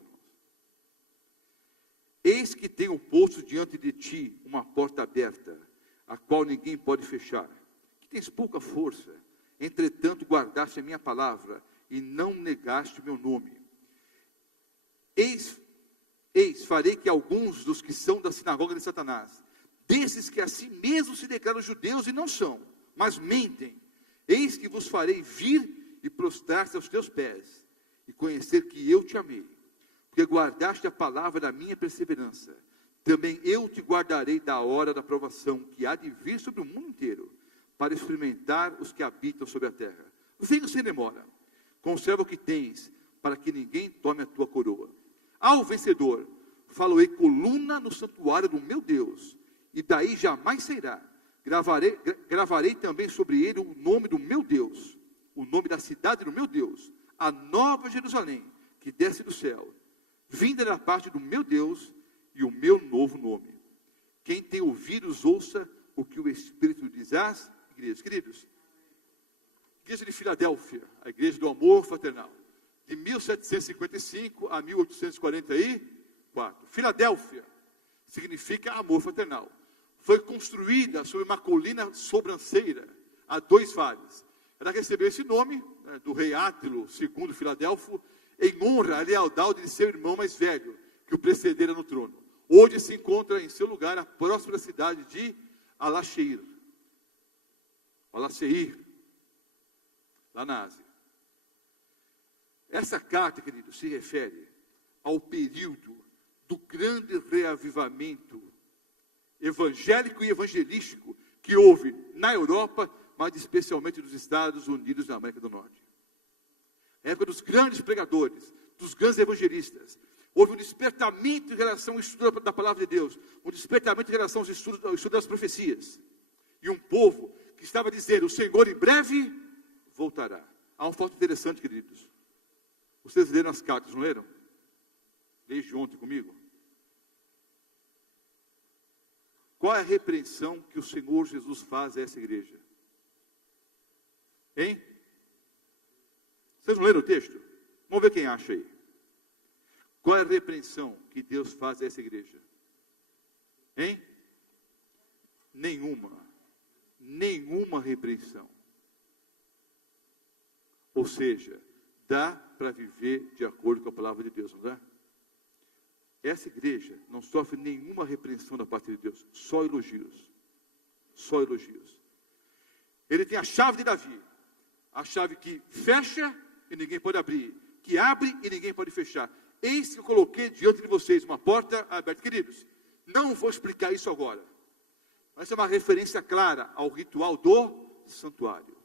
eis que tenho posto diante de ti uma porta aberta, a qual ninguém pode fechar, que tens pouca força, entretanto guardaste a minha palavra, e não negaste o meu nome. Eis, farei que alguns dos que são da sinagoga de Satanás, desses que a si mesmos se declaram judeus e não são, mas mentem, eis que vos farei vir e prostrar-se aos teus pés, e conhecer que eu te amei, porque guardaste a palavra da minha perseverança. Também eu te guardarei da hora da provação, que há de vir sobre o mundo inteiro, para experimentar os que habitam sobre a terra. Venha sem demora, conserva o que tens, para que ninguém tome a tua coroa. Ao vencedor, faloei coluna no santuário do meu Deus, e daí jamais sairá. Gravarei também sobre ele o nome do meu Deus, o nome da cidade do meu Deus, a nova Jerusalém, que desce do céu, vinda da parte do meu Deus, e o meu novo nome. Quem tem ouvidos, ouça o que o Espírito diz às igrejas. Queridos, igreja de Filadélfia, a igreja do amor fraternal, de 1755 a 1844. Filadélfia significa amor fraternal. Foi construída sobre uma colina sobranceira, a 2 vales. Ela recebeu esse nome, do rei Átilo II Filadélfo, em honra à lealdade de seu irmão mais velho, que o precedera no trono. Hoje se encontra em seu lugar a próspera cidade de Alacheir, lá na Ásia. Essa carta, querido, se refere ao período do grande reavivamento evangélico e evangelístico que houve na Europa, mas especialmente nos Estados Unidos da América do Norte. A época dos grandes pregadores, dos grandes evangelistas. Houve um despertamento em relação ao estudo da palavra de Deus, um despertamento em relação ao estudo das profecias. E um povo que estava dizendo: o Senhor em breve voltará. Há um fato interessante, queridos. Vocês leram as cartas, não leram? Desde ontem comigo. Qual é a repreensão que o Senhor Jesus faz a essa igreja? Hein? Vocês não leram o texto? Vamos ver quem acha aí. Qual é a repreensão que Deus faz a essa igreja? Hein? Nenhuma repreensão. Ou seja, dá para viver de acordo com a palavra de Deus, não dá? Essa igreja não sofre nenhuma repreensão da parte de Deus, só elogios. Só elogios. Ele tem a chave de Davi, a chave que fecha e ninguém pode abrir, que abre e ninguém pode fechar. Eis que eu coloquei diante de vocês uma porta aberta. Queridos, não vou explicar isso agora, mas é uma referência clara ao ritual do santuário.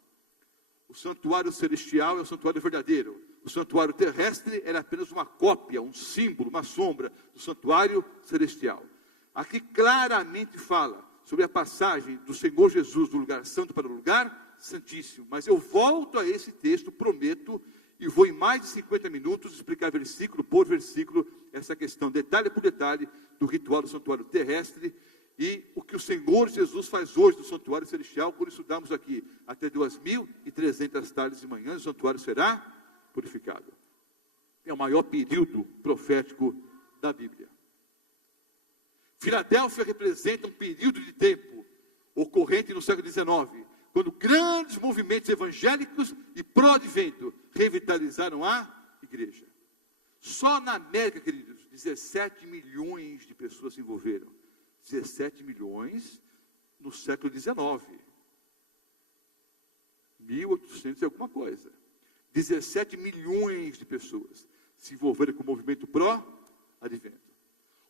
O santuário celestial é o santuário verdadeiro. O santuário terrestre era apenas uma cópia, um símbolo, uma sombra do santuário celestial. Aqui claramente fala sobre a passagem do Senhor Jesus do lugar santo para o lugar Santíssimo. Mas eu volto a esse texto, prometo, e vou em mais de 50 minutos explicar versículo por versículo essa questão, detalhe por detalhe, do ritual do santuário terrestre e o que o Senhor Jesus faz hoje no santuário celestial. Por isso damos aqui até 2.300 tardes e manhãs, o santuário será purificado. É o maior período profético da Bíblia. Filadélfia representa um período de tempo ocorrente no século XIX, quando grandes movimentos evangélicos e pró-advento revitalizaram a igreja. Só na América, queridos, 17 milhões de pessoas se envolveram. 17 milhões no século XIX. 1800 e alguma coisa. 17 milhões de pessoas se envolveram com o movimento pró-advento.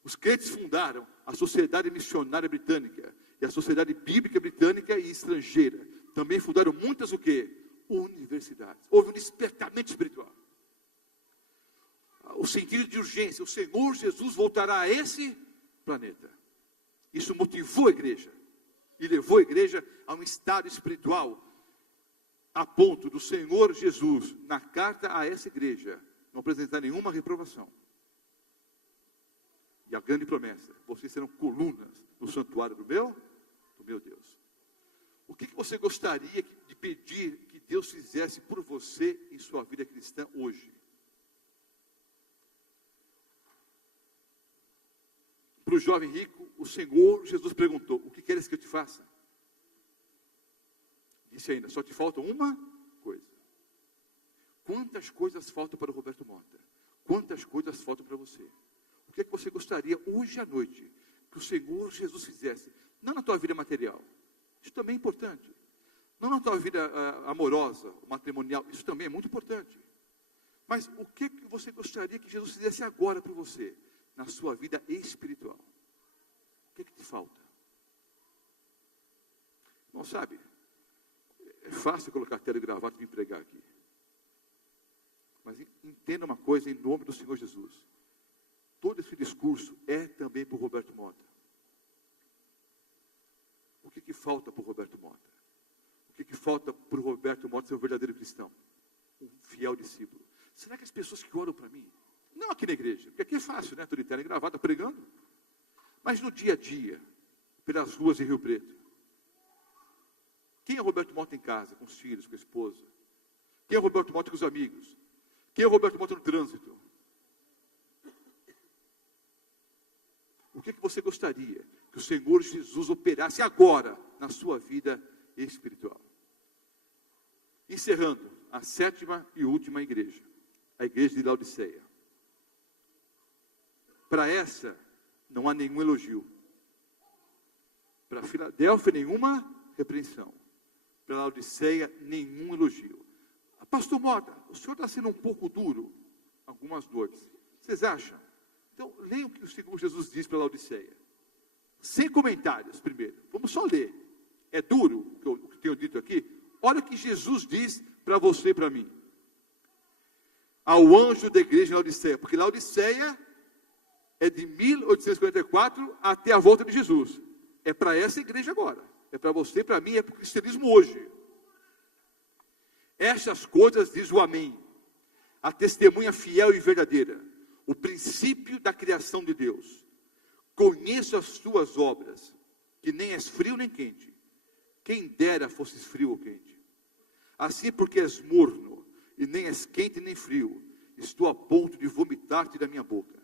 Os crentes fundaram a Sociedade Missionária Britânica e a Sociedade Bíblica Britânica e Estrangeira. Também fundaram muitas o quê? Universidades. Houve um despertamento espiritual. O sentido de urgência, o Senhor Jesus voltará a esse planeta. Isso motivou a igreja e levou a igreja a um estado espiritual a ponto do Senhor Jesus, na carta a essa igreja, não apresentar nenhuma reprovação. E a grande promessa: vocês serão colunas no santuário do meu Deus. O que você gostaria de pedir que Deus fizesse por você em sua vida cristã hoje? Para o jovem rico, o Senhor Jesus perguntou: o que queres que eu te faça? Disse ainda: só te falta uma coisa. Quantas coisas faltam para o Roberto Mota? Quantas coisas faltam para você? O que é que você gostaria hoje à noite que o Senhor Jesus fizesse? Não na tua vida material, isso também é importante. Não na tua vida amorosa, matrimonial, isso também é muito importante. Mas o que você gostaria que Jesus fizesse agora para você, na sua vida espiritual? O que te falta? Não sabe, é fácil colocar tela e gravata e me pregar aqui. Mas entenda uma coisa em nome do Senhor Jesus. Todo esse discurso é também para o Roberto Mota. O que falta para o Roberto Mota? O que falta para o Roberto Mota ser um verdadeiro cristão? Um fiel discípulo. Será que as pessoas que oram para mim, não aqui na igreja, porque aqui é fácil, né? Estou de terno e gravata pregando. Mas no dia a dia, pelas ruas de Rio Preto, quem é o Roberto Mota em casa, com os filhos, com a esposa? Quem é o Roberto Mota com os amigos? Quem é o Roberto Mota no trânsito? O que você gostaria que o Senhor Jesus operasse agora na sua vida espiritual? Encerrando, a 7ª e última igreja, a igreja de Laodiceia. Para essa, não há nenhum elogio. Para Filadélfia, nenhuma repreensão. Para Laodiceia, nenhum elogio. Pastor Mota, o senhor está sendo um pouco duro algumas noites. Vocês acham? Então, leiam o que o Senhor Jesus diz para Laodiceia. Sem comentários, primeiro. Vamos só ler. É duro o que eu tenho dito aqui? Olha o que Jesus diz para você e para mim. Ao anjo da igreja de Laodiceia. Porque Laodiceia é de 1844 até a volta de Jesus. É para essa igreja agora. É para você e para mim, é para o cristianismo hoje. Estas coisas diz o Amém. A testemunha fiel e verdadeira. O princípio da criação de Deus. Conheço as tuas obras, que nem és frio nem quente. Quem dera fosses frio ou quente. Assim, porque és morno, e nem és quente nem frio, estou a ponto de vomitar-te da minha boca.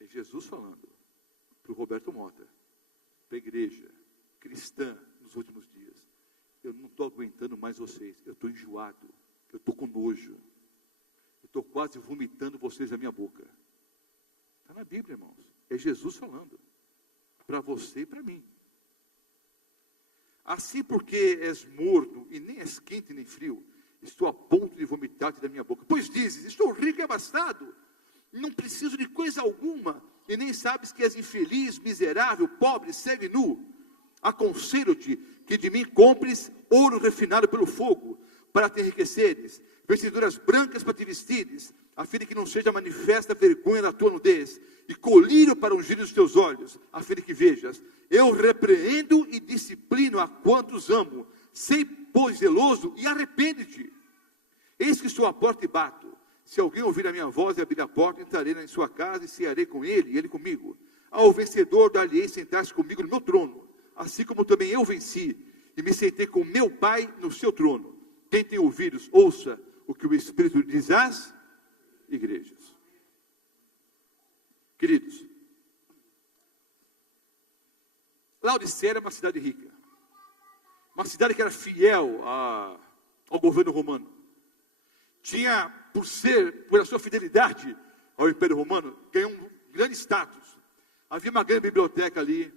É Jesus falando para o Roberto Mota, para a igreja cristã nos últimos dias. Eu não estou aguentando mais vocês, eu estou enjoado. Eu estou com nojo. Eu estou quase vomitando vocês da minha boca. Está na Bíblia, irmãos. É Jesus falando. Para você e para mim. Assim, porque és morno e nem és quente nem frio, estou a ponto de vomitar-te da minha boca. Pois dizes: estou rico e abastado, não preciso de coisa alguma, e nem sabes que és infeliz, miserável, pobre, cego e nu. Aconselho-te que de mim compres ouro refinado pelo fogo, para te enriqueceres, vestiduras brancas para te vestires, a fim de que não seja manifesta a vergonha da tua nudez, e colírio para ungir os teus olhos, a fim de que vejas. Eu repreendo e disciplino a quantos amo, sei, pois, zeloso, e arrepende-te. Eis que estou à porta e bato. Se alguém ouvir a minha voz e abrir a porta, entrarei na sua casa e cearei com ele, e ele comigo. Ao vencedor dar-lhe-ei sentar-se comigo no meu trono, assim como também eu venci, e me sentei com meu Pai no seu trono. Quem tem ouvidos, ouça o que o Espírito diz às igrejas. Queridos, Laodiceia era uma cidade rica, uma cidade que era fiel ao governo romano. Tinha, por a sua fidelidade ao Império Romano, ganhou um grande status. Havia uma grande biblioteca ali.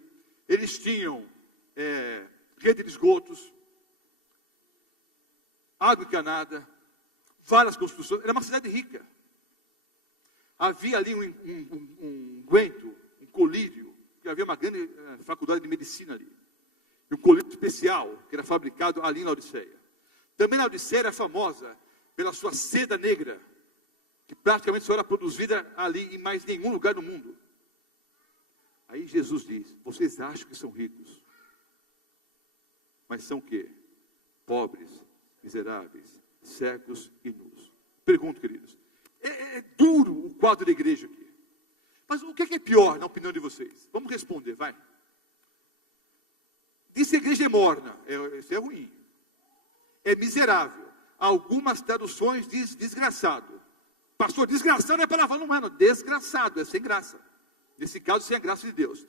Eles tinham rede de esgotos, água encanada, várias construções. Era uma cidade rica. Havia ali um guento, um colírio, que havia uma grande faculdade de medicina ali. E um colírio especial, que era fabricado ali em Laodiceia. Também Laodiceia era famosa pela sua seda negra, que praticamente só era produzida ali em mais nenhum lugar do mundo. Aí Jesus diz: vocês acham que são ricos, mas são o quê? Pobres, miseráveis, cegos e nus. Pergunto, queridos, é duro o quadro da igreja aqui. Mas o que é pior, na opinião de vocês? Vamos responder, vai. Diz que a igreja é morna, isso é ruim. É miserável. Algumas traduções diz desgraçado. Pastor, desgraçado não é palavra, não é, não. Desgraçado, é sem graça. Nesse caso, sem a graça de Deus.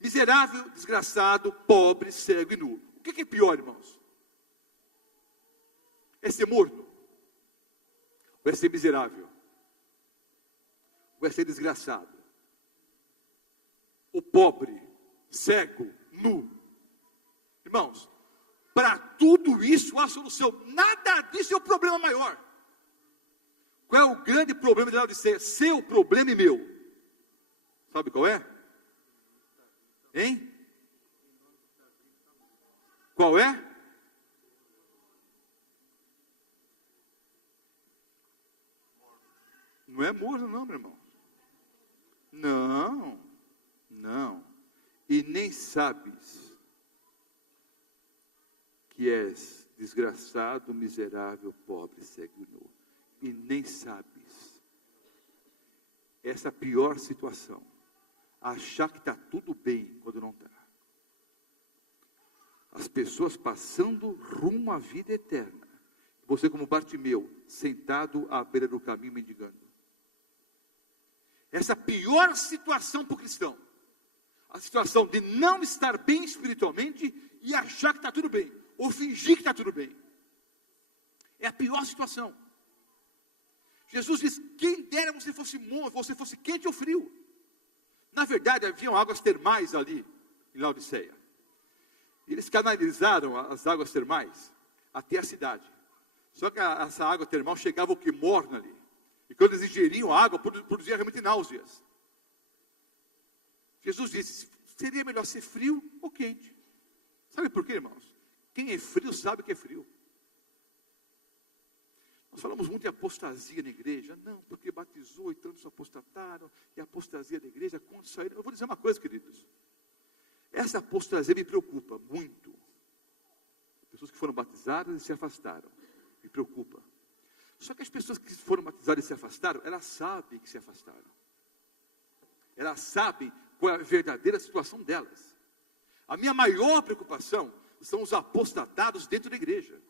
Miserável, desgraçado, pobre, cego e nu. O que é pior, irmãos? É ser morno? Ou é ser miserável? Ou é ser desgraçado? O pobre, cego, nu? Irmãos, para tudo isso há solução. Nada disso é o problema maior. Qual é o grande problema de Laodiceia? Seu problema e meu. Sabe qual é? Hein? Qual é? Não é morno não, meu irmão. Não. E nem sabes que és desgraçado, miserável, pobre, cego e nu. E nem sabes. Essa pior situação. Achar que está tudo bem quando não está. As pessoas passando rumo à vida eterna. Você como Bartimeu, sentado à beira do caminho mendigando. Essa pior situação para o cristão. A situação de não estar bem espiritualmente e achar que está tudo bem. Ou fingir que está tudo bem. É a pior situação. Jesus diz: quem dera você fosse quente ou frio. Na verdade, haviam águas termais ali em Laodiceia. Eles canalizaram as águas termais até a cidade. Só que essa água termal chegava o que morna ali. E quando eles ingeriam a água, produzia realmente náuseas. Jesus disse: seria melhor ser frio ou quente. Sabe por quê, irmãos? Quem é frio sabe que é frio. Nós falamos muito de apostasia na igreja. Não, porque batizou e tantos apostataram. E a apostasia da igreja, quando saíram. Eu vou dizer uma coisa, queridos. Essa apostasia me preocupa muito. Pessoas que foram batizadas e se afastaram. Me preocupa. Só que as pessoas que foram batizadas e se afastaram, elas sabem que se afastaram. Elas sabem qual é a verdadeira situação delas. A minha maior preocupação são os apostatados dentro da igreja.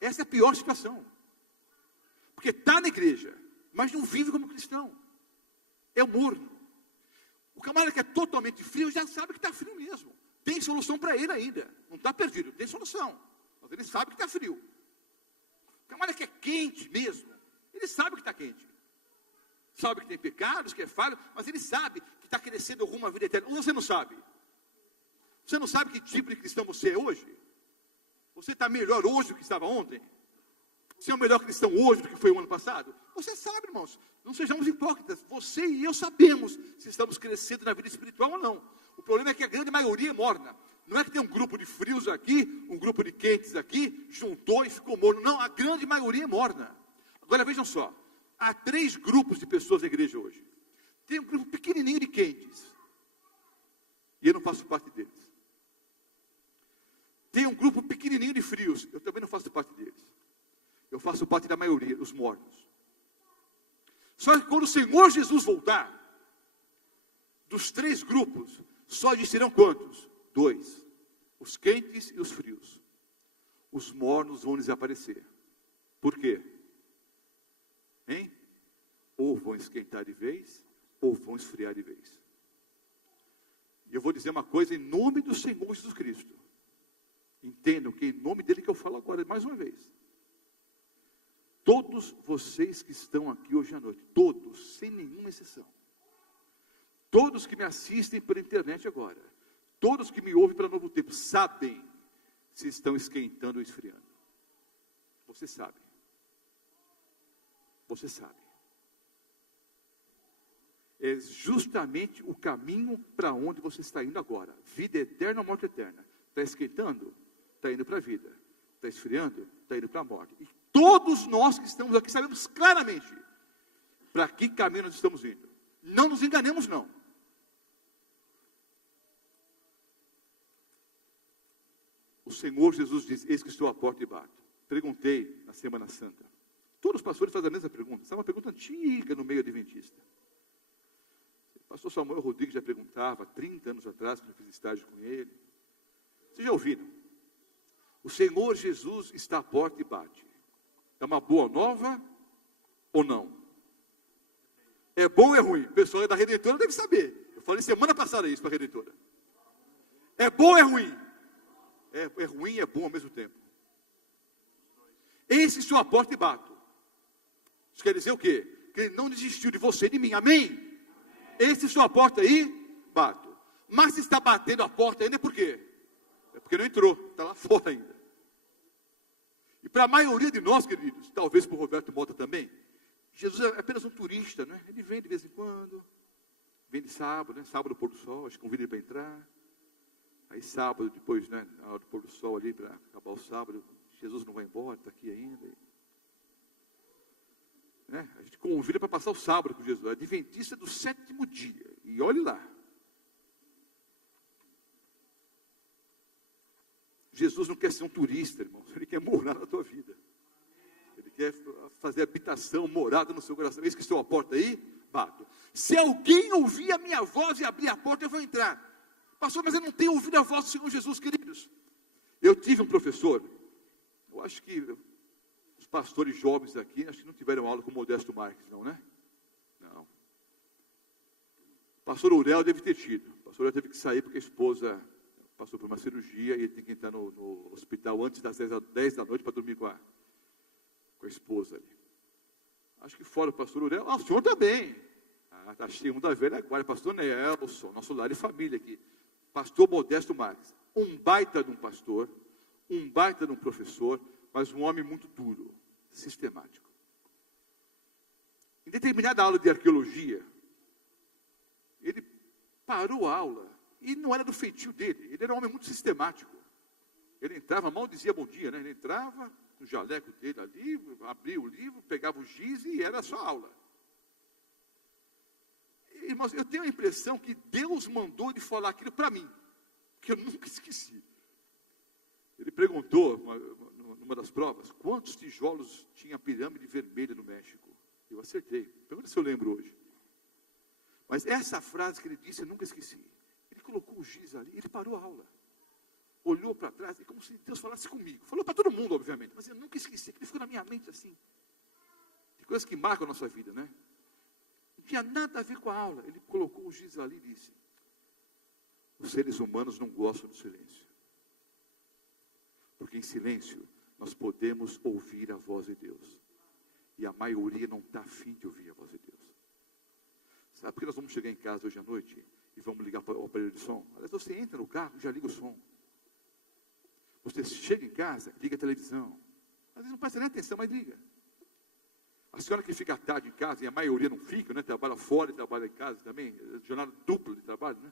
Essa é a pior situação. Porque está na igreja, mas não vive como cristão. É o morno. O camarada que é totalmente frio já sabe que está frio mesmo. Tem solução para ele ainda. Não está perdido, tem solução. Mas ele sabe que está frio. O camarada que é quente mesmo, ele sabe que está quente. Sabe que tem pecados, que é falho, mas ele sabe que está crescendo rumo à vida eterna. Ou você não sabe? Você não sabe que tipo de cristão você é hoje? Você está melhor hoje do que estava ontem? Você é o melhor cristão hoje do que foi o ano passado? Você sabe, irmãos. Não sejamos hipócritas. Você e eu sabemos se estamos crescendo na vida espiritual ou não. O problema é que a grande maioria é morna. Não é que tem um grupo de frios aqui, um grupo de quentes aqui, juntou e ficou morno. Não, a grande maioria é morna. Agora vejam só, há 3 grupos de pessoas na igreja hoje. Tem um grupo pequenininho de quentes, e eu não faço parte deles. Tem um grupo pequenininho de frios, eu também não faço parte deles. Eu faço parte da maioria, dos mornos. Só que quando o Senhor Jesus voltar, dos 3 grupos, só existirão quantos? 2, os quentes e os frios. Os mornos vão desaparecer. Por quê? Hein? Ou vão esquentar de vez, ou vão esfriar de vez. E eu vou dizer uma coisa em nome do Senhor Jesus Cristo. Entendam que em nome dele que eu falo agora mais uma vez. Todos vocês que estão aqui hoje à noite, todos, sem nenhuma exceção. Todos que me assistem pela internet agora, todos que me ouvem pela Novo Tempo, sabem se estão esquentando ou esfriando. Você sabe. Você sabe. É justamente o caminho para onde você está indo agora. Vida eterna ou morte eterna. Está esquentando? Está indo para a vida. Está esfriando? Está indo para a morte. E todos nós que estamos aqui sabemos claramente para que caminho nós estamos indo. Não nos enganemos, não. O Senhor Jesus diz, eis que estou à porta e bato. Perguntei na Semana Santa. Todos os pastores fazem a mesma pergunta. Essa é uma pergunta antiga no meio adventista. O pastor Samuel Rodrigues já perguntava, 30 anos atrás, quando eu fiz estágio com ele. Vocês já ouviram? O Senhor Jesus está à porta e bate. É uma boa nova ou não? É bom ou é ruim? O pessoal da Redentora deve saber. Eu falei semana passada isso para a Redentora. É bom ou é ruim? É ruim e é bom ao mesmo tempo. Eis que estou à porta e bato. Isso quer dizer o quê? Que ele não desistiu de você e de mim. Amém? Eis que estou à porta e bato. Mas se está batendo a porta ainda, é por quê? É porque não entrou, está lá fora ainda. E para a maioria de nós, queridos, talvez para o Roberto Mota também, Jesus é apenas um turista, né? Ele vem de vez em quando, vem de sábado, né? Sábado pôr do sol, acho que convida ele para entrar. Aí sábado, depois, né, na hora do pôr do sol ali, para acabar o sábado, Jesus não vai embora, está aqui ainda. Né? A gente convida para passar o sábado com Jesus, adventista do 7º dia. E olhe lá. Jesus não quer ser um turista, irmãos. Ele quer morar na tua vida. Ele quer fazer habitação, morada no seu coração. Eis que estou à porta aí, bato. Se alguém ouvir a minha voz e abrir a porta, eu vou entrar. Pastor, mas eu não tenho ouvido a voz do Senhor Jesus, queridos. Eu tive um professor, eu acho que os pastores jovens aqui, acho que não tiveram aula com o Modesto Marques, não, né? Não. O pastor Aurel deve ter tido. O pastor Aurel teve que sair porque a esposa passou por uma cirurgia e ele tem que entrar no hospital antes das 10 da noite para dormir com a esposa ali. Acho que fora o pastor Aurel, o senhor está bem. Está cheio da velha guarda, pastor Nelson, nosso lar e família aqui. Pastor Modesto Marques, um baita de um pastor, um baita de um professor, mas um homem muito duro, sistemático. Em determinada aula de arqueologia, ele parou a aula, e não era do feitio dele, ele era um homem muito sistemático. Ele entrava, mal dizia bom dia, né? Ele entrava no jaleco dele ali, abria o livro, pegava o giz e era só aula. Irmãos, eu tenho a impressão que Deus mandou ele falar aquilo para mim, que eu nunca esqueci. Ele perguntou, numa das provas, quantos tijolos tinha a pirâmide vermelha no México? Eu acertei. Pergunta se eu lembro hoje. Mas essa frase que ele disse, eu nunca esqueci. Ele colocou o giz ali, ele parou a aula. Olhou para trás, e como se Deus falasse comigo. Falou para todo mundo, obviamente, mas eu nunca esqueci. Ele ficou na minha mente assim. De coisas que marcam a nossa vida, né? Não tinha nada a ver com a aula. Ele colocou o giz ali e disse, os seres humanos não gostam do silêncio. Porque em silêncio nós podemos ouvir a voz de Deus. E a maioria não está afim de ouvir a voz de Deus. Sabe por que nós vamos chegar em casa hoje à noite e vamos ligar o aparelho de som? Aliás, você entra no carro e já liga o som. Você chega em casa, liga a televisão. Às vezes não presta nem atenção, mas liga. A senhora que fica à tarde em casa, e a maioria não fica, né? Trabalha fora e trabalha em casa também, jornada dupla de trabalho, né?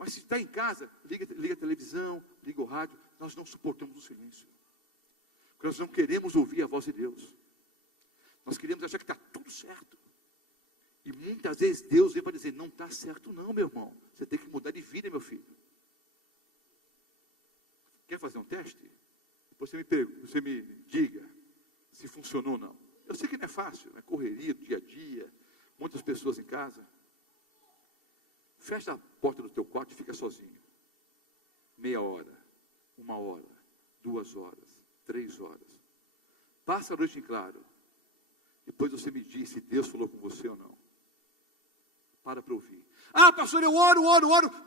Mas se está em casa, liga a televisão, liga o rádio. Nós não suportamos o silêncio. Porque nós não queremos ouvir a voz de Deus. Nós queremos achar que está tudo certo. E muitas vezes Deus vem para dizer, não está certo não, meu irmão. Você tem que mudar de vida, meu filho. Quer fazer um teste? Depois você me diga se funcionou ou não. Eu sei que não é fácil, é correria do dia a dia, muitas pessoas em casa. Fecha a porta do teu quarto e fica sozinho. Meia hora, 1 hora, 2 horas, 3 horas. Passa a noite em claro. Depois você me diz se Deus falou com você ou não. Para ouvir. Ah, pastor, eu oro.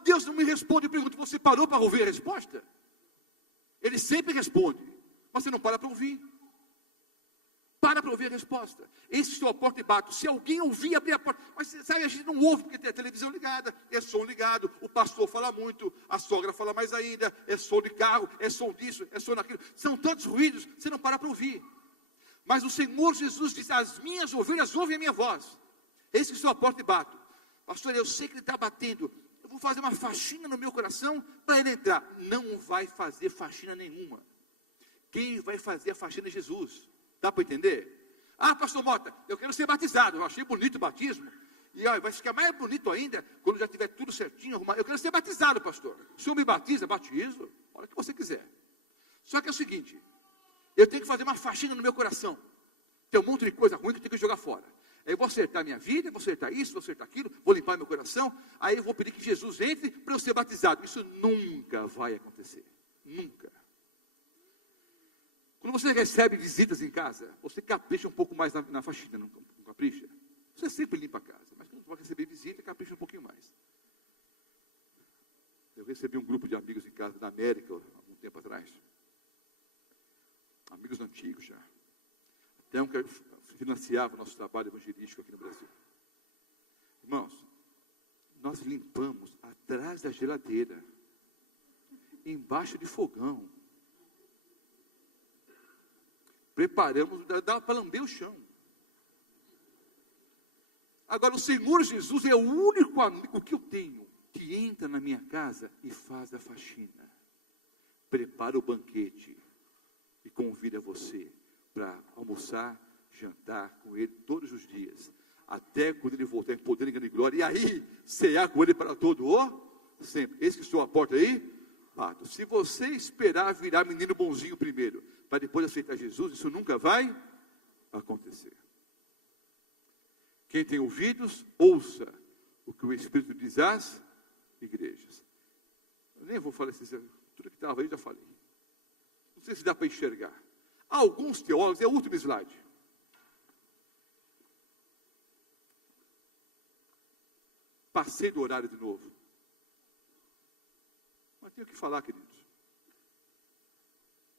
Deus não me responde. Eu pergunto, você parou para ouvir a resposta? Ele sempre responde. Mas você não para ouvir. Para ouvir a resposta. Esse estou à porta e bato. Se alguém ouvir, abrir a porta. Mas sabe, a gente não ouve porque tem a televisão ligada, é som ligado, o pastor fala muito, a sogra fala mais ainda, é som de carro, é som disso, é som daquilo. São tantos ruídos, você não para ouvir. Mas o Senhor Jesus diz, as minhas ovelhas ouvem a minha voz. Esse que estou à porta e bato. Pastor, eu sei que ele está batendo. Eu vou fazer uma faxina no meu coração para ele entrar. Não vai fazer faxina nenhuma. Quem vai fazer a faxina é Jesus. Dá para entender? Ah, pastor Mota, eu quero ser batizado. Eu achei bonito o batismo. E vai ficar mais bonito ainda quando já tiver tudo certinho, arrumado. Eu quero ser batizado, pastor. O senhor me batiza? Batizo. A hora que você quiser. Só que é o seguinte, eu tenho que fazer uma faxina no meu coração. Tem um monte de coisa ruim que eu tenho que jogar fora. Eu vou acertar minha vida, vou acertar isso, vou acertar aquilo, vou limpar meu coração, aí eu vou pedir que Jesus entre para eu ser batizado. Isso nunca vai acontecer. Nunca. Quando você recebe visitas em casa, você capricha um pouco mais na faxina, não capricha? Você sempre limpa a casa, mas quando vai receber visita, capricha um pouquinho mais. Eu recebi um grupo de amigos em casa da América, algum tempo atrás. Amigos antigos já. Até um que financiava o nosso trabalho evangelístico aqui no Brasil. Irmãos, nós limpamos atrás da geladeira, embaixo de fogão. Preparamos, dá para lamber o chão. Agora, o Senhor Jesus é o único amigo que eu tenho que entra na minha casa e faz a faxina. Prepara o banquete e convida você para almoçar, jantar com ele todos os dias, até quando ele voltar em poder, em grande glória, e aí, cear com ele para todo o sempre. Esse que estou à porta aí, bato. Se você esperar virar menino bonzinho primeiro, para depois aceitar Jesus, isso nunca vai acontecer. Quem tem ouvidos, ouça o que o Espírito diz às igrejas. Eu nem vou falar tudo que estava aí, já falei. Não sei se dá para enxergar. Alguns teólogos, é o último slide. Passei do horário de novo. Mas tenho que falar, queridos.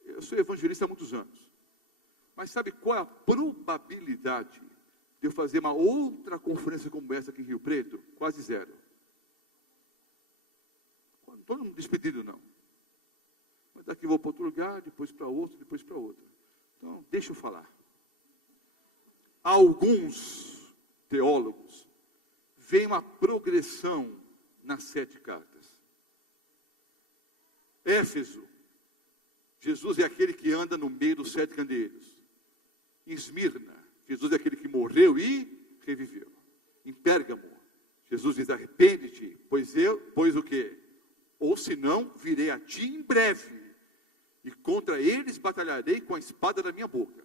Eu sou evangelista há muitos anos. Mas sabe qual é a probabilidade de eu fazer uma outra conferência como essa aqui em Rio Preto? Quase zero. Não estou despedido, não. Mas daqui vou para outro lugar, depois para outro, depois para outro. Então, deixa eu falar. Alguns teólogos veem uma progressão nas 7 cartas. Éfeso, Jesus é aquele que anda no meio dos 7 candeeiros. Em Esmirna, Jesus é aquele que morreu e reviveu. Em Pérgamo, Jesus diz, arrepende-te, pois o quê? Ou senão, virei a ti em breve, e contra eles batalharei com a espada da minha boca.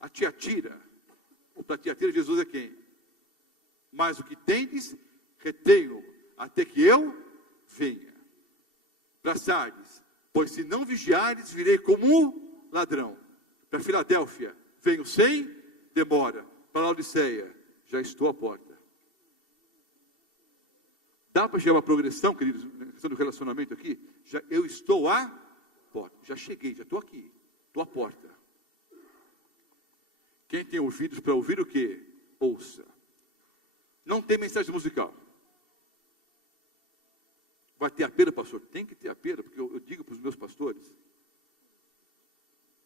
A Tiatira, ou para Tiatira, Jesus é quem? Mas o que tendes, retenho, até que eu venha. Para Sardes, pois se não vigiares, virei como ladrão. Para Filadélfia, venho sem demora. Para Laodiceia, já estou à porta. Dá para chegar uma progressão, queridos, na questão do relacionamento aqui? Eu estou à porta. Já cheguei, já estou aqui. Estou à porta. Quem tem ouvidos para ouvir o quê? Ouça. Não tem mensagem musical. Vai ter apelo, pastor? Tem que ter apelo, porque eu digo para os meus pastores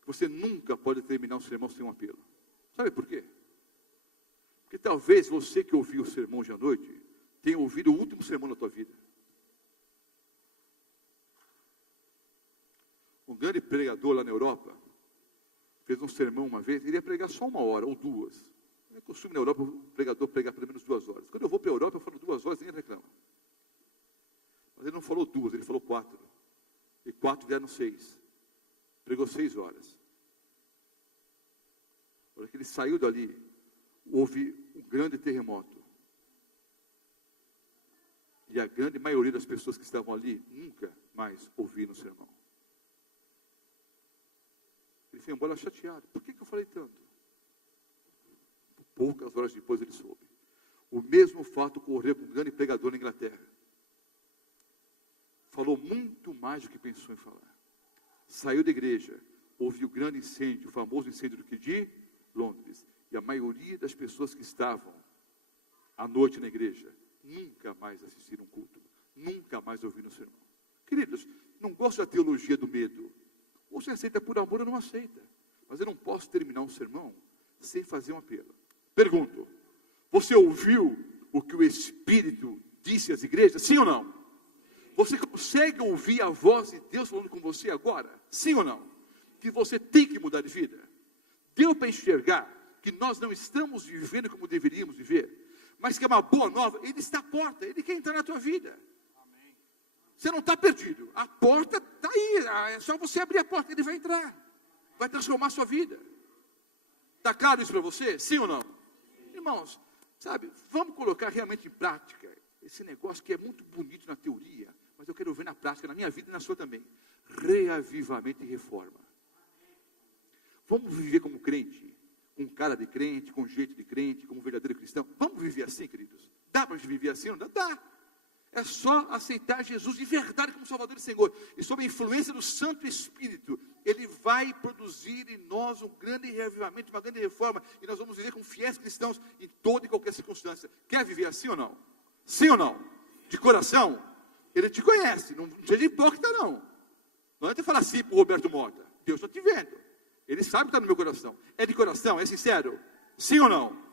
que você nunca pode terminar um sermão sem um apelo. Sabe por quê? Porque talvez você que ouviu o sermão hoje à noite tenha ouvido o último sermão da tua vida. grande pregador lá na Europa, fez um sermão uma vez, ele ia pregar só 1 hora ou 2. É costume na Europa o pregador pregar pelo menos 2 horas. Quando eu vou para a Europa, eu falo 2 horas, ninguém reclama. Mas ele não falou 2, ele falou 4. E 4 vieram 6. Pregou 6 horas. Na hora que ele saiu dali, houve um grande terremoto. E a grande maioria das pessoas que estavam ali nunca mais ouviram o sermão. Ele foi embora chateado. Por que eu falei tanto? Poucas horas depois ele soube. O mesmo fato ocorreu com um grande pregador na Inglaterra. Falou muito mais do que pensou em falar. Saiu da igreja, houve o grande incêndio, o famoso incêndio do que de Londres. E a maioria das pessoas que estavam à noite na igreja nunca mais assistiram culto, nunca mais ouviram o sermão. Queridos, não gosto da teologia do medo. Ou você aceita por amor ou não aceita. Mas eu não posso terminar um sermão sem fazer um apelo. Pergunto, você ouviu o que o Espírito disse às igrejas? Sim ou não? Você consegue ouvir a voz de Deus falando com você agora? Sim ou não? Que você tem que mudar de vida. Deu para enxergar que nós não estamos vivendo como deveríamos viver, mas que é uma boa nova. Ele está à porta, Ele quer entrar na tua vida. Amém. Você não está perdido. A porta está aí, é só você abrir a porta, Ele vai entrar. Vai transformar a sua vida. Está claro isso para você? Sim ou não? Sim. Irmãos, sabe, vamos colocar realmente em prática esse negócio que é muito bonito na teoria, mas eu quero ver na prática, na minha vida e na sua também. Reavivamento e reforma. Vamos viver como crente, com cara de crente, com jeito de crente, como verdadeiro cristão. Vamos viver assim, queridos? Dá para viver assim ou não? Dá. É só aceitar Jesus de verdade como Salvador e Senhor. E sob a influência do Santo Espírito, Ele vai produzir em nós um grande reavivamento, uma grande reforma. E nós vamos viver como fiéis cristãos em toda e qualquer circunstância. Quer viver assim ou não? Sim ou não? De coração? Ele te conhece, não seja hipócrita não. Não adianta falar assim para o Roberto Mota. Deus está te vendo. Ele sabe que está no meu coração. É de coração? É sincero? Sim ou não?